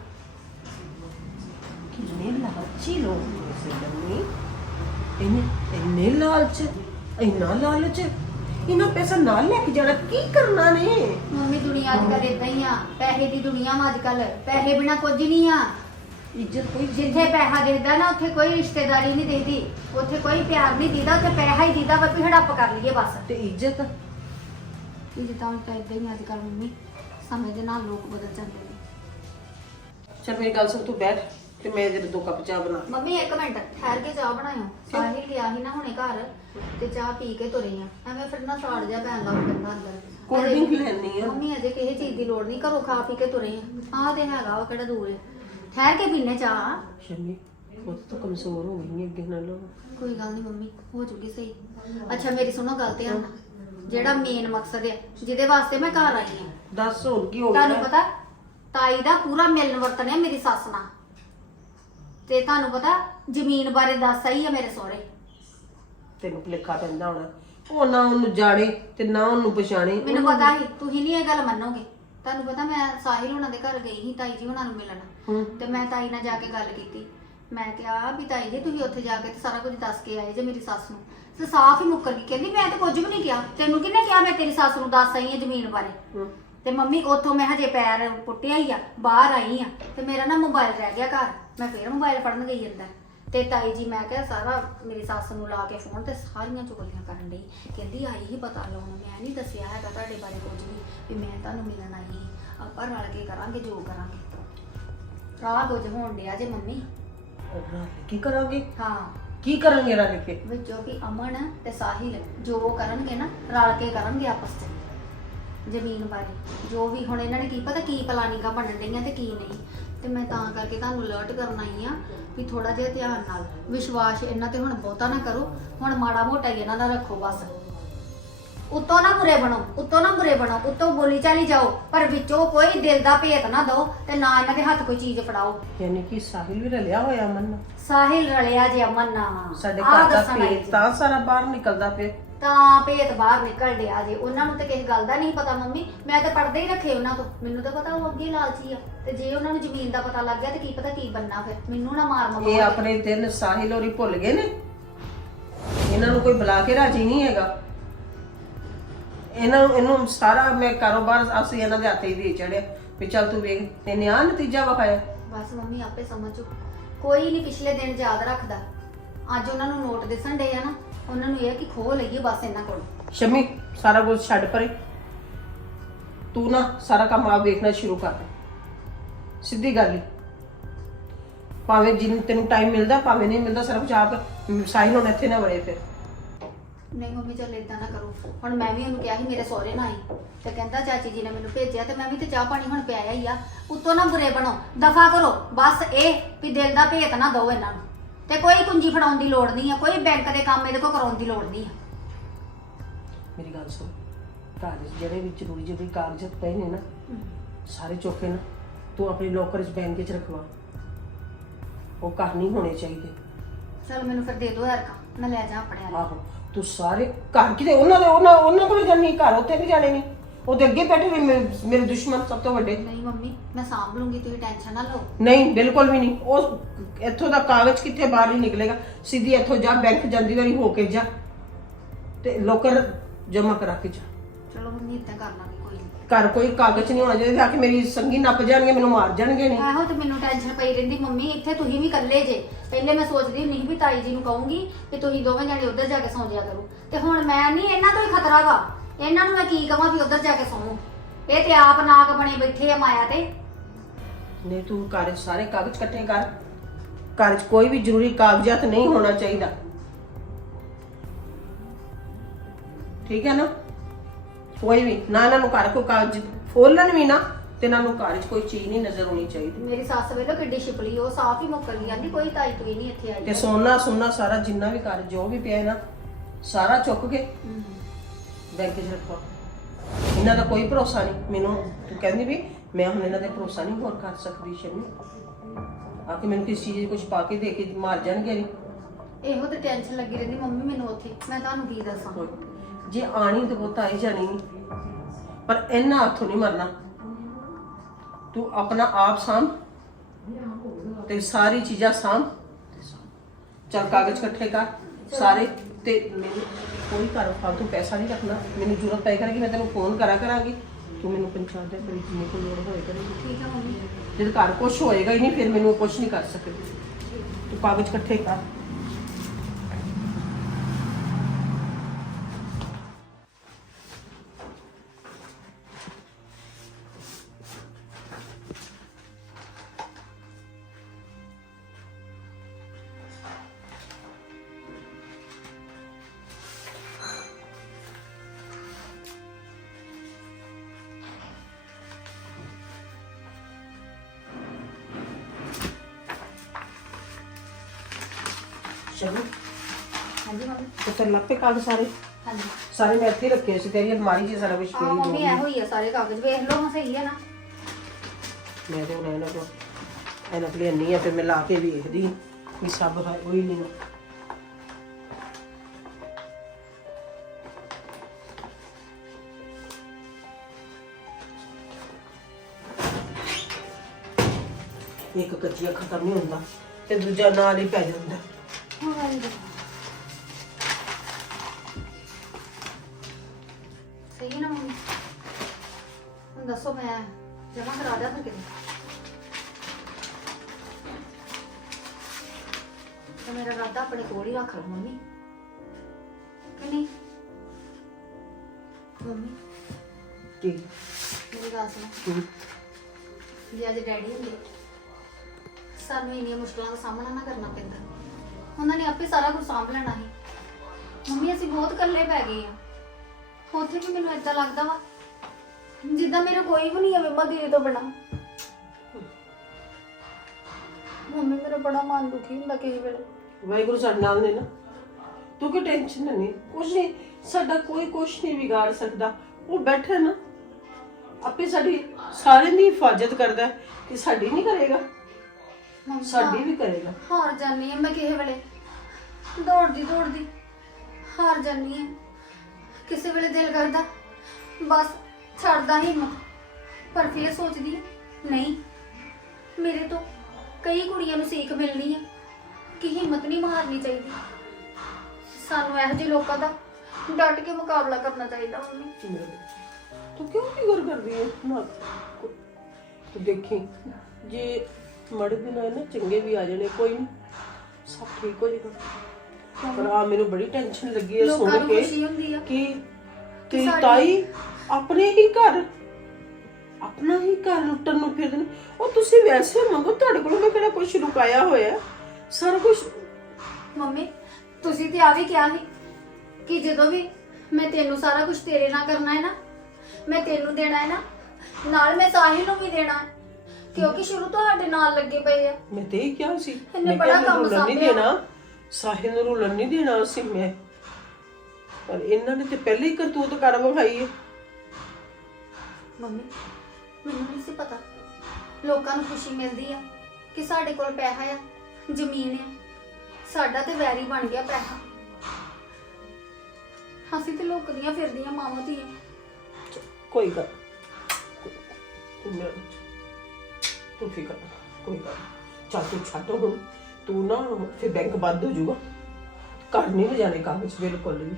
ਕਿੰਨੇ ਲਾਲਚੀ ਲੋਕ ਨੇ ਸੇ ਲੰਮੀ ਇਹਨੇ ਇੰਨੇ ਲਾਲਚ ਇੰਨਾ ਲਾਲਚ। ਇਹਨਾਂ ਪੈਸਾ ਨਾਲ ਲੈ ਕੇ ਜਾਣਾ ਕੀ ਕਰਨਾ ਨੇ? ਮੰਮੀ ਦੁਨੀਆ ਅੱਜ ਕੱਲ ਇਦਾਂ ਹੀ ਆ। ਪੈਸੇ ਦੀ ਦੁਨੀਆ ਵਾ ਅੱਜ ਕੱਲ ਪੈਸੇ ਬਿਨਾ ਕੁਝ ਨਹੀਂ ਆ। ਇੱਜ਼ਤ ਕੋਈ ਜਿੱਥੇ ਪੈਸਾ ਦਿਖਦਾ ਨਾ ਉੱਥੇ ਕੋਈ ਰਿਸ਼ਤੇਦਾਰੀ ਨਹੀਂ ਦਿਖਦੀ ਉੱਥੇ ਕੋਈ ਪਿਆਰ ਨਹੀਂ ਦਿਖਦਾ ਉੱਥੇ ਪੈਸਾ ਹੀ ਦਿਖਦਾ ਬਸ ਵੀ ਹੜੱਪ ਕਰ ਲਈਏ ਬਸ। ਤੇ ਇੱਜ਼ਤ? ਇਹ ਜਿੱਦਾਂ ਹੁਣ ਤਾਂ ਇਦਾਂ ਹੀ ਅੱਜ ਕੱਲ ਮੰਮੀ। ਸਮੇਂ ਦੇ ਨਾਲ ਲੋਕ ਬਦਲ ਜਾਂਦੇ ਨੇ। ਚਲ ਮੇਰੀ ਗੱਲ ਸੁਣ ਤੂੰ ਬੈਠ ਤੇ ਮੈਂ ਜਿਹੜੇ ਦੋ ਕੱਪ ਚਾਹ ਬਣਾ। ਮੰਮੀ ਇੱਕ ਮਿੰਟ। ਠਹਿਰ ਕੇ ਚਾਹ ਬਣਾਇਓ। ਸਾਹਿਲ ਗਿਆ ਸੀ ਨਾ ਹੁਣੇ ਘਰ ਤੇ ਚਾਹ ਪੀ ਕੇ ਤੁਰੇ ਆ। ਐਵੇਂ ਫਿਰ ਨਾ ਸਾੜ ਜਾ ਪੈਣ ਲੱਗ ਪੈਂਦਾ ਅੰਦਰ। ਕੋਲਡ ਡਰਿੰਕ ਲੈਣੀ ਆ। ਮੰਮੀ ਅਜੇ ਕਿਸੇ ਚੀਜ਼ ਦੀ ਲੋੜ ਨਹੀਂ। ਘਰੋਂ ਖਾ ਪੀ ਕੇ ਤੁਰੇ ਆ। ਆਹ ਤੇ ਹੈਗਾ ਉਹ ਕਿਹੜਾ ਦੂਰ ਹੈ ਠਹਿਰ ਕੇ ਪੀਨੇ ਚਾਹ। ਸ਼ਮੀ ਬਹੁਤ ਤਾਂ ਕਮਜ਼ੋਰ ਹੋ ਗਈ ਹੈ ਅੱਗੇ ਨਾਲੋਂ। ਕੋਈ ਗੱਲ ਨਹੀਂ ਮੰਮੀ ਹੋ ਜੂਗੀ ਸਹੀ। ਅੱਛਾ ਮੇਰੀ ਸੁਣੋ ਗੱਲ ਧਿਆਨ ਨਾਲ ਜਿਹੜਾ ਮੇਨ ਮਕਸਦ ਹੈ ਜਿਹਦੇ ਵਾਸਤੇ ਮੈਂ ਘਰ ਆਈ ਹਾਂ ਦੱਸ ਹੁਣ ਕੀ ਹੋ ਤੁਹਾਨੂੰ ਗਿਆ ਪਤਾ ਤਾਈ ਦਾ ਪੂਰਾ ਮਿਲਨ ਵਰਤਨ ਹੈ ਮੇਰੀ ਸੱਸ ਨਾਲ। ਤੇ ਤੁਹਾਨੂੰ ਪਤਾ ਜ਼ਮੀਨ ਬਾਰੇ ਦੱਸ ਆਈ ਹੈ ਮੇਰੇ ਸਹੁਰੇ। ਤੈਨੂੰ ਭੁਲੇਖਾ ਪੈਂਦਾ ਹੋਣਾ? ਉਹ ਨਾ ਉਹਨੂੰ ਜਾਣੇ ਤੇ ਨਾ ਉਹਨੂੰ ਪਛਾਣੇ ਮੈਨੂੰ ਪਤਾ ਸੀ ਤੁਸੀਂ ਨਹੀਂ ਇਹ ਗੱਲ ਮੰਨੋਗੇ। ਤੁਹਾਨੂੰ ਪਤਾ ਮੈਂ ਸਾਹਿਲ ਉਹਨਾਂ ਦੇ ਘਰ ਗਈ ਸੀ ਤਾਈ ਜੀ ਉਹਨਾਂ ਨੂੰ ਮਿਲਣ। ਹੂੰ। ਤੇ ਮੈਂ ਤਾਈ ਨਾਲ ਜਾ ਕੇ ਗੱਲ ਕੀਤੀ। ਮੈਂ ਕਿਹਾ ਵੀ ਤਾਈ ਜੀ ਤੁਸੀਂ ਉੱਥੇ ਜਾ ਕੇ ਤੇ ਸਾਰਾ ਕੁਝ ਦੱਸ ਕੇ ਆਏ ਜੇ ਮੇਰੀ ਸੱਸ ਨੂੰ। ਤੇ ਸਾਫ਼ ਹੀ ਮੁੱਕਰ ਗਈ। ਕਹਿੰਦੀ ਮੈਂ ਤਾਂ ਕੁਝ ਵੀ ਨਹੀਂ ਕਿਹਾ। ਤੈਨੂੰ ਕਿਹਨੇ ਕਿਹਾ ਮੈਂ ਤੇਰੀ ਸੱਸ ਨੂੰ ਦੱਸ ਆਈ ਹਾਂ ਜ਼ਮੀਨ ਬਾਰੇ? ਹੂੰ। ਤੇ ਮੰਮੀ ਉੱਥੋਂ ਮੈਂ ਹਜੇ ਪੈਰ ਪੁੱਟਿਆ ਹੀ ਆ ਬਾਹਰ ਆਈ ਆ। ਤੇ ਮੇਰਾ ਨਾ ਮੋਬਾਈਲ ਰਹਿ ਗਿਆ ਘਰ। ਮੈਂ ਫੇਰ ਮੋਬਾਈਲ ਫੜਨ ਗਈ ਅੰਦਰ। ਤੇ ਤਾਈ ਜੀ ਮੈਂ ਕਿਹਾ ਸਾਰਾ ਮੇਰੀ ਸੱਸ ਨੂੰ ਲਾ ਕੇ ਫੋਨ ਤੇ ਸਾਰੀਆਂ ਚੁਗਲੀਆਂ ਕਰਨ ਲਈ ਕਹਿੰਦੀ ਆਈ ਹੀ ਪਤਾ ਲਾਉਣ। ਮੈਂ ਨਹੀਂ ਦੱਸਿਆ ਹੈਗਾ ਤੁਹਾਡੇ ਬਾਰੇ ਕੁਝ ਵੀ ਵੀ ਮੈਂ ਤੁਹਾਨੂੰ ਮਿਲਣ ਆਈ ਸੀ ਆਪਾਂ ਰਲ ਕੇ ਕਰਾਂਗੇ ਜੋ ਕਰਾਂਗੇ। ਆਹ ਕੁਝ ਹੋਣ ਡਿਆ ਜੇ ਮੰਮੀ। ਰਲ ਕੀ ਕਰਾਂਗੇ? ਹਾਂ। ਕੀ ਕਰਾਂਗੇ ਰਲ ਕੇ ਵਿੱਚੋਂ ਵੀ ਅਮਨ ਤੇ ਸਾਹਿਲ ਜੋ ਕਰਨਗੇ ਨਾ ਰਲ ਕੇ ਕਰਨਗੇ ਆਪਸ 'ਚ। ਜ਼ਮੀਨ ਬਾਰੇ। ਜੋ ਵੀ ਹੁਣ ਇਹਨਾਂ ਨੇ ਕੀ ਪਤਾ ਕੀ ਪਲਾਨਿੰਗਾਂ ਬਣਨ ਡਈਆਂ ਤੇ ਕੀ ਨਹੀਂ। ਤੇ ਮੈਂ ਤਾਂ ਕਰਕੇ ਤੁਹਾਨੂੰ ਅਲਰਟ ਕਰਨ ਆਈ ਆ ਵੀ ਥੋੜਾ ਜਿਹਾ ਧਿਆਨ ਨਾਲ। ਵਿਸ਼ਵਾਸ ਇਹਨਾਂ ਤੇ ਹੁਣ ਬਹੁਤਾ ਨਾ ਕਰੋ। ਹੁਣ ਮਾੜਾ ਮੋਟਾ ਹੀ ਇਹਨਾਂ ਦਾ ਰੱਖੋ ਬਸ। ਉੱਤੋਂ ਨਾ ਬੁਰੇ ਬਣੋ ਉੱਤੋਂ ਨਾ ਬੁਰੇ ਬਣੋ ਉੱਤੋਂ ਬੋਲੀ ਚਾਲੀ ਜਾਓ ਪਰ ਵਿੱਚੋਂ ਕੋਈ ਦਿਲ ਦਾ ਭੇਤ ਨਾ ਦਿਓ ਤੇ ਨਾ ਇਹਨਾਂ ਦੇ ਹੱਥ ਕੋਈ ਚੀਜ਼ ਫੜਾਓ। ਯਾਨੀ ਕਿ ਸਾਹਿਲ ਵੀ ਰਲਿਆ ਹੋਇਆ ਮਨ ਨਾਲ? ਸਾਹਿਲ ਰਲਿਆ ਜੇ ਅਮਨ ਨਾਲ। ਸਾਡੇ ਘਰ ਦਾ ਪੇਟ। ਤਾਂ ਸਾਰਾ ਬਾਹਰ ਨਿਕਲਦਾ ਪਿਆ। ਤਾਂ ਭੇਤ ਬਾਹਰ ਨਿਕਲ ਡਿਆ ਜੇ। ਉਹਨਾਂ ਨੂੰ ਤੇ ਕਿਸੇ ਗੱਲ ਦਾ ਨਹੀਂ ਪਤਾ ਮੰਮੀ। ਮੈਂ ਤਾਂ ਪੜਦੇ ਹੀ ਰੱਖੇ ਉਹਨਾਂ ਤੋਂ। ਮੈਨੂੰ ਤਾਂ ਪਤਾ ਉਹ ਅੱਗੇ ਲਾਲਚੀ ਆ। ਤੇ ਜੇ ਉਹਨਾਂ ਨੂੰ ਜ਼ਮੀਨ ਦਾ ਪਤਾ ਲੱਗ ਗਿਆ ਤੇ ਕੀ ਪਤਾ ਕੀ ਬੰਨਾ ਫਿਰ। ਮੈਨੂੰ ਨਾ ਮਾਰ ਮਮਾ ਇਹ ਆਪਣੇ ਦਿਨ ਸਾਹਿਲ ਹੋਰੀ ਭੁੱਲ ਗਏ ਨੇ। ਇਹਨਾਂ ਨੂੰ ਕੋਈ ਬੁਲਾ ਕੇ ਰਾਜੀ ਨਹੀਂ ਹੈਗਾ। ਇਹਨਾਂ ਨੂੰ ਇਹਨੂੰ ਸਾਰਾ ਮੈਂ ਕਾਰੋਬਾਰ ਅਸੀਂ ਇਹਨਾਂ ਦੇ ਹੱਥੇ ਹੀ ਦੇ ਚੜਿਆ ਵੀ ਚੱਲ ਤੂੰ ਵੇਖ ਤੈਨੇ ਆ ਨਤੀਜਾ ਵਿਖਾਇਆ। ਬਸ ਮੰਮੀ ਆਪੇ ਸਮਝੋ। ਕੋਈ ਨਹੀਂ ਪਿਛਲੇ ਦਿਨ ਯਾਦ ਰੱਖਦਾ। ਅੱਜ ਉਹਨਾਂ ਨੂੰ ਨੋਟ ਦਿਸਣ ਡੇ ਆ ਨਾ ਉਹਨਾਂ ਨੂੰ ਇਹ ਆ ਕਿ ਖੋ ਲਈਏ ਬਸ ਇਹਨਾਂ ਕੋਲ। ਸ਼ਮੀ ਸਾਰਾ ਕੁਝ ਛੱਡ ਪਰੇ। ਤੂੰ ਨਾ ਸਾਰਾ ਕੰਮ ਆਪ ਵੇਖਣਾ ਸ਼ੁਰੂ ਕਰ ਸਿੱਧੀ ਗੱਲ ਹੀ ਭਾਵੇਂ ਜਿੰਨ ਤੈਨੂੰ ਟਾਈਮ ਮਿਲਦਾ ਭਾਵੇਂ ਨਹੀਂ ਮਿਲਦਾ ਸਿਰਫ ਜਾ ਕੇ ਸਾਹਿਲ ਹੁਣ ਇੱਥੇ ਨਾ ਵੜੇ ਫਿਰ। ਨਹੀਂ ਮੰਮੀ ਚੱਲ ਇਦਾਂ ਨਾ ਕਰੋ। ਹੁਣ ਮੈਂ ਵੀ ਉਹਨੂੰ ਕਿਹਾ ਸੀ ਮੇਰੇ ਸਹੁਰੇ ਨਾਲ ਆਈ ਤੇ ਕਹਿੰਦਾ ਚਾਚੀ ਜੀ ਨੇ ਮੈਨੂੰ ਭੇਜਿਆ ਤੇ ਮੈਂ ਵੀ ਤੇ ਚਾਹ ਪਾਣੀ ਹੁਣ ਪਿਆਇਆ ਹੀ ਆ। ਉੱਤੋਂ ਨਾ ਬੁਰੇ ਬਣੋ। ਦਫਾ ਕਰੋ। ਬਸ ਇਹ ਵੀ ਦਿਲ ਦਾ ਭੇਤ ਨਾ ਦਿਓ ਇਹਨਾਂ ਨੂੰ। ਤੇ ਕੋਈ ਕੁੰਜੀ ਫੜਾਉਣ ਦੀ ਲੋੜ ਨਹੀਂ ਆ। ਕੋਈ ਬੈਂਕ ਦੇ ਕੰਮ ਇਹਦੇ ਕੋਲ ਕਰਾਉਣ ਦੀ ਲੋੜ ਨਹੀਂ ਆ। ਮੇਰੀ ਗੱਲ ਸੁਣ। 'ਚ ਜਿਹੜੇ ਵੀ ਜ਼ਰੂਰੀ ਜ਼ਰੂਰੀ ਕਾਗਜ਼ਾਤ ਪਏ ਨੇ ਨਾ ਸਾਰੇ ਚੁੱਕੇ ਨਾ। ਤੂੰ ਆਪਣੇ ਲੋਕਰ 'ਚ ਬੈਂਕ 'ਚ ਰਖਵਾ। ਉਹ ਘਰ ਨਹੀਂ ਹੋਣੇ ਚਾਹੀਦੇ। ਚਲ ਮੈਨੂੰ ਫਿਰ ਦੇ ਦਿਓ ਯਾਰ ਮੈਂ ਲੈ ਜਾ ਆਪਣੇ ਵਾਲਾ। ਆਹੋ। ਤੂੰ ਸਾਰੇ ਘਰ ਕਿਤੇ ਉਹਨਾਂ ਦੇ ਉਹਨਾਂ ਉਹਨਾਂ ਕੋਲ ਜਾਣੀ ਘਰ ਉੱਥੇ ਨਹੀਂ ਜਾਣੇ ਨੇ। ਉਹਦੇ ਅੱਗੇ ਬੈਠੇ ਨੇ ਮੇਰੇ ਮੇਰੇ ਦੁਸ਼ਮਣ ਸਭ ਤੋਂ ਵੱਡੇ। ਨਹੀਂ ਮੰਮੀ ਮੈਂ ਸਾਂਭ ਲੂੰਗੀ ਤੁਸੀਂ ਟੈਨਸ਼ਨ ਨਾ ਲਓ। ਨਹੀਂ ਬਿਲਕੁਲ ਵੀ ਨਹੀਂ। ਉਹ ਇੱਥੋਂ ਦਾ ਕਾਗਜ਼ ਕਿੱਥੇ ਬਾਹਰ ਨਹੀਂ ਨਿਕਲੇਗਾ? ਸਿੱਧੀ ਇੱਥੋਂ ਜਾ ਬੈਂਕ ਜਾਂਦੀ ਵਾਰੀ ਹੋ ਕੇ ਜਾ। ਤੇ ਲੋਕਰ ਜਮਾ ਕਰਾ ਕੇ ਜਾ। ਚਲੋ ਮੰਮੀ ਇਦਾਂ ਕਰ ਲਾਂਗੇ ਘਰ ਕੋਈ ਕਾਗਜ਼ ਨਹੀਂ ਹੋਣਾ ਚਾਹੀਦਾ ਆ ਕਿ ਮੇਰੀ ਸੰਗੀ ਨੱਪ ਜਾਣਗੇ ਮੈਨੂੰ ਮਾਰ ਜਾਣਗੇ ਨਹੀਂ। ਆਹੋ ਤੇ ਮੈਨੂੰ ਟੈਨਸ਼ਨ ਪਈ ਰਹਿੰਦੀ ਮੰਮੀ ਇੱਥੇ ਤੁਸੀਂ ਵੀ ਇਕੱਲੇ ਜੇ। ਪਹਿਲੇ ਮੈਂ ਸੋਚਦੀ ਸੀ ਵੀ ਤਾਈ ਜੀ ਨੂੰ ਕਹੂੰਗੀ ਕਿ ਤੁਸੀਂ ਦੋਵੇਂ ਜਣੇ ਉੱਧਰ ਜਾ ਕੇ ਸੌਂ ਜਿਆ ਕਰੋ। ਤੇ ਹੁਣ ਮੈਂ ਨਹੀਂ ਇਹਨਾਂ ਤੋਂ ਹੀ ਖਤਰਾ ਵਾ। ਇਹਨਾਂ ਨੂੰ ਮੈਂ ਕੀ ਕਹਾਂ ਵੀ ਉੱਧਰ ਜਾ ਕੇ ਸੌਂ। ਇਹ ਤੇ ਆਪ ਨਾਕ ਬਣੇ ਬੈਠੇ ਆ ਮਾਇਆ ਤੇ। ਨਹੀਂ ਤੂੰ ਘਰ 'ਚ ਸਾਰੇ ਕਾਗਜ਼ ਇਕੱਠੇ ਕਰ। ਘਰ 'ਚ ਕੋਈ ਵੀ ਜ਼ਰੂਰੀ ਕਾਗਜ਼ਾਤ ਨਹੀਂ ਹੋਣਾ ਚਾਹੀਦਾ। ਠੀਕ ਹੈ ਨਾ? ਕੋਈ ਵੀ ਨਾ ਇਹਨਾਂ ਨੂੰ ਘਰ ਕੋਈ ਕਾਗਜ਼ ਫੋਲਣ ਵੀ ਨਾ ਤੇ ਇਹਨਾਂ ਨੂੰ ਘਰ 'ਚ ਕੋਈ ਚੀਜ਼ ਨਹੀਂ ਨਜ਼ਰ ਆਉਣੀ ਚਾਹੀਦੀ। ਮੇਰੀ ਸੱਸ ਵੇਲੋ ਕਿੱਡੀ ਛਿਪਲੀ ਉਹ ਸਾਫ਼ ਹੀ ਮੁੱਕਰ ਗਈ ਜਾਂਦੀ ਕੋਈ ਤਾਈ ਤੋਈ ਨਹੀਂ ਇੱਥੇ ਤੇ ਆਈ ਸੋਨਾ ਸੋਨਾ ਸਾਰਾ ਜਿੰਨਾ ਵੀ ਘਰ ਜੋ ਵੀ ਪਿਆ ਹੈ ਨਾ ਸਾਰਾ ਚੁੱਕ ਕੇ ਹਮ। ਬੈਂਕ 'ਚ ਰੱਖੋ। ਇਹਨਾਂ ਦਾ ਕੋਈ ਭਰੋਸਾ ਨਹੀਂ। ਮੈਨੂੰ ਤੂੰ ਕਹਿੰਦੀ ਵੀ ਮੈਂ ਹੁਣ ਇਹਨਾਂ ਤੇ ਭਰੋਸਾ ਨਹੀਂ ਹੋਰ ਕਰ ਸਕਦੀ ਸ਼ਮੀ ਆ ਕਿ ਮੈਨੂੰ ਕਿਸੇ ਚੀਜ਼ ਕੁਝ ਪਾ ਕੇ ਦੇ ਕੇ ਮਾਰ ਜਾਣਗੇ ਨਹੀਂ ਇਹੋ ਤੇ ਟੈਨਸ਼ਨ ਲੱਗੀ ਰਹਿੰਦੀ ਮੰਮੀ ਮੈਨੂੰ ਉੱਥੇ ਮੈਂ ਤੁਹਾਨੂੰ ਕੀ ਦੱਸਾਂ? ਜੇ ਆਣੀ ਤਾਂ ਬਹੁਤ ਆਈ ਜਾਣੀ ਪਰ ਇਹਨਾਂ ਹੱਥੋਂ ਨਹੀਂ ਮਰਨਾ। ਤੂੰ ਆਪਣਾ ਆਪ ਸਾਂਭ ਤੇ ਸਾਰੀ ਚੀਜ਼ਾਂ ਸਾਂਭ। ਚਲ ਕਾਗਜ਼ ਇਕੱਠੇ ਕਰ ਸਾਰੇ ਤੇ ਮੈਨੂੰ ਕੋਈ ਘਰ ਫਾਲਤੂ ਪੈਸਾ ਨਹੀਂ ਰੱਖਣਾ। ਮੈਨੂੰ ਜ਼ਰੂਰਤ ਪੈ ਕਰੇਗੀ ਮੈਂ ਤੈਨੂੰ ਫੋਨ ਕਰਾ ਕਰਾਂਗੀ। ਤੂੰ ਮੈਨੂੰ ਪੰਚਾਇਤ ਦੇ ਕੋਈ ਜਿੰਨੇ ਕੋਲ ਲੋੜ ਹੋਏ ਕਰੇਗੀ। ਠੀਕ ਹੈ ਮੰਮੀ। ਜਦ ਘਰ ਕੁਝ ਹੋਏਗਾ ਹੀ ਨਹੀਂ ਫਿਰ ਮੈਨੂੰ ਕੁਝ ਨਹੀਂ ਕਰ ਸਕਦੀ। ਤੂੰ ਕਾਗਜ਼ ਇਕੱਠੇ ਕਰ। ਚਲੋ। ਹਾਂਜੀ ਮੰਮੀ। ਤੇ ਫਿਰ ਲੱਪੇ ਕਾਗਜ਼ ਸਾਰੇ? ਹਾਂਜੀ। ਸਾਰੇ ਮੈਂ ਇੱਥੇ ਹੀ ਰੱਖੇ ਸੀ ਤੇਰੀ ਅਲਮਾਰੀ 'ਚ ਸਾਰਾ ਕੁਝ ਆ ਮੰਮੀ ਇਹੋ ਹੀ ਆ ਸਾਰੇ ਕਾਗਜ਼। ਵੇਖ ਲਓ ਹਾਂ ਸਹੀ ਹੈ ਨਾ। ਮੈਂ ਤੇ ਹੁਣ ਇਹਨਾਂ ਕੋ ਇਹਨਾਂ ਕੋਲ ਨਹੀਂ ਆ ਫਿਰ ਮੈਂ ਲਾ ਕੇ ਵੇਖਦੀ ਹਾਂ ਵੀ ਸਭ ਹੈ ਕੋਈ ਨਹੀਂ। ਇੱਕ ਕੱਚੀਆ ਖਤਮ ਨਹੀਂ ਹੁੰਦਾ ਤੇ ਦੂਜਾ ਨਾਲ ਹੀ ਪੈ ਜਾਂਦਾ। ਸਹੀ ਨਾ ਮੰਮੀ। ਹੁਣ ਦੱਸੋ ਮੈਂ ਜਮਾ ਕਰਾ ਦਿਆਂ ਫਿਰ ਕਿਤੇ। ਤੇ ਮੇਰਾ ਰਾਦਾ ਆਪਣੇ ਕੋਲ ਹੀ ਰੱਖ ਲਓ ਮੰਮੀ। ਕਿ ਨਹੀਂ? ਮੰਮੀ। ਕੀ? ਮੇਰੀ ਗੱਲ ਸੁਣੋ। ਹੂੰ। ਜੇ ਅੱਜ ਡੈਡੀ ਹੁੰਦੇ ਸਾਨੂੰ ਇੰਨੀਆਂ ਮੁਸ਼ਕਲਾਂ ਦਾ ਸਾਹਮਣਾ ਨਾ ਕਰਨਾ ਪੈਂਦਾ। ਉਹਨਾਂ ਨੇ ਆਪੇ ਸਾਰਾ ਕੁਝ ਸਾਂਭ ਲੈਣਾ ਸੀ। ਮੰਮੀ, ਅਸੀਂ ਬਹੁਤ ਇਕੱਲੇ ਪੈ ਗਏ ਆ ਉੱਥੇ ਵੀ ਮੈਨੂੰ ਏਦਾਂ ਲੱਗਦਾ ਵਾ, ਜਿੱਦਾਂ ਮੇਰਾ ਕੋਈ ਵੀ ਨਹੀਂ ਹੈ ਵਿਮਾ ਦੀਦੀ ਤੋਂ ਬਿਨਾ। ਮੰਮੀ, ਮੇਰਾ ਬੜਾ ਮਨ ਦੁਖੀ ਹੁੰਦਾ ਕਈ ਵੇਲੇ। ਵਾਹਿਗੁਰੂ ਸਾਡੇ ਨਾਲ ਨੇ ਨਾ। ਤੂੰ ਕਿ ਟੈਨਸ਼ਨ ਨਾ ਨਹੀਂ ਕੁਛ ਨਹੀਂ, ਸਾਡਾ ਕੋਈ ਕੁਛ ਨਹੀਂ ਵਿਗਾੜ ਸਕਦਾ। ਉਹ ਬੈਠਾ ਨਾ, ਆਪੇ ਸਾਡੀ ਸਾਰਿਆਂ ਦੀ ਹਿਫਾਜ਼ਤ ਕਰਦਾ ਕਿ ਸਾਡੀ ਨਹੀਂ ਕਰੇਗਾ। ਮੰਮੀ ਸਾਡੀ ਵੀ ਕਰੇਗਾ। ਹਾਰ ਜਾਨੀ ਆ ਮੈਂ ਕਿਸੇ ਵੇਲੇ। ਦੌੜਦੀ ਦੌੜਦੀ। ਹਾਰ ਜਾਨੀ ਆ ਕਿਸੇ ਵੇਲੇ ਦਿਲ ਕਰਦਾ ਬਸ ਛੱਡਦਾ ਹੀ ਹਿੰਮਤ ਪਰ ਫਿਰ ਸੋਚਦੀ ਆ, ਨਹੀਂ ਮੇਰੇ ਤੋਂ ਕਈ ਕੁੜੀਆਂ ਨੂੰ ਸਿੱਖ ਮਿਲਣੀ ਆ। ਕਿ ਹਿੰਮਤ ਨਹੀਂ ਮਾਰਨੀ ਚਾਹੀਦੀ। ਸਾਨੂੰ ਇਹੋ ਜਿਹੇ ਲੋਕਾਂ ਦਾ ਡਟ ਕੇ ਮੁਕਾਬਲਾ ਕਰਨਾ ਚਾਹੀਦਾ ਮੰਮੀ। ਤੂੰ ਕਿਉਂ ਫਿਕਰ ਕਰਦੀ ਹੈ ਨਾ ਤੂੰ ਦੇਖੀ ਜੇ ਮੜੇ ਦਿਨ ਆਏ ਨਾ ਚੰਗੇ ਵੀ ਆ ਜਾਣੇ ਕੋਈ ਨਹੀਂ ਸਭ ਠੀਕ ਹੋ ਜਾਏਗਾ। ਪਰ ਆ ਮੈਨੂੰ ਬੜੀ ਟੈਨਸ਼ਨ ਲੱਗੀ ਹੈ ਲੋਕਾਂ ਸੁਣ ਨੂੰ ਕੇ ਖੁਸ਼ੀ ਹੁੰਦੀ ਆ ਕਿ ਤੇ ਸਾਡੀ- ਤਾਈ ਆਪਣੇ ਹੀ ਘਰ ਆਪਣਾ ਹੀ ਘਰ ਲੁੱਟਣ ਨੂੰ ਫਿਰਦੇ ਨੇ। ਉਹ ਤੁਸੀਂ ਵੈਸੇ ਮੰਗੋ ਤੁਹਾਡੇ ਕੋਲੋਂ ਮੈਂ ਕਿਹੜਾ ਕੁਝ ਲੁਕਾਇਆ ਹੋਇਆ ਹੈ? ਸਾਰਾ ਕੁਝ ਮੰਮੀ ਤੁਸੀਂ ਤੇ ਆ ਵੀ ਕਿਹਾ ਸੀ ਕਿ ਜਦੋਂ ਵੀ ਮੈਂ ਤੈਨੂੰ ਸਾਰਾ ਕੁਝ ਤੇਰੇ ਨਾਲ ਕਰਨਾ ਹੈ ਨਾ ਮੈਂ ਤੈਨੂੰ ਦੇਣਾ ਹੈ ਨਾ ਨਾਲ ਮੈਂ ਸਾਹਿਲ ਨੂੰ ਵੀ ਦੇਣਾ ਹੈ। ਕਿਉਂਕਿ ਸ਼ੁਰੂ ਤੋਂ ਸਾਡੇ ਨਾਲ ਲੱਗੇ ਪਏ ਆ। ਮੈਂ ਤੇ ਹੀ ਕਿਹਾ ਸੀ। ਇਹਨੇ ਮੈਂ ਬੜਾ ਕਿਹਾ ਕੰਮ ਰੁਲਣ ਨਹੀਂ ਸਾਂਭਿਆ। ਦੇਣਾ। ਸਾਹਿਲ ਨੂੰ ਰੁਲਣ ਨਹੀਂ ਦੇਣਾ ਸੀ ਮੈਂ। ਪਰ ਇਹਨਾਂ ਨੇ ਤੇ ਪਹਿਲੇ ਹੀ ਕਰਤੂਤ ਕਰ ਵਿਖਾਈ ਹੈ ਮੰਮੀ ਮੈਨੂੰ ਨਹੀਂ ਸੀ ਪਤਾ। ਲੋਕਾਂ ਨੂੰ ਖੁਸ਼ੀ ਮਿਲਦੀ ਆ ਕਿ ਸਾਡੇ ਕੋਲ ਪੈਸਾ ਆ ਜ਼ਮੀਨ ਆ। ਸਾਡਾ ਤੇ ਵੈਰੀ ਬਣ ਗਿਆ ਪੈਸਾ। ਅਸੀਂ ਤੇ ਲੋਕਦੀਆਂ ਫਿਰਦੀਆਂ ਮਾਵਾਂ ਧੀਆਂ। ਕੋਈ ਗੱਲ। ਤੂੰ ਤੂੰ ਫਿਕਰ ਨਾ, ਕੋਈ ਗੱਲ ਨੀ। ਚੱਲ ਤੂੰ ਛੱਡ ਹੁਣ ਤੂੰ ਨਾ ਫਿਰ ਬੈਂਕ ਬੰਦ ਹੋ ਜਾਊਗਾ। ਘਰ ਨਹੀਂ ਲਿਜਾਣੇ ਕਾਗਜ਼ ਬਿਲਕੁਲ ਵੀ।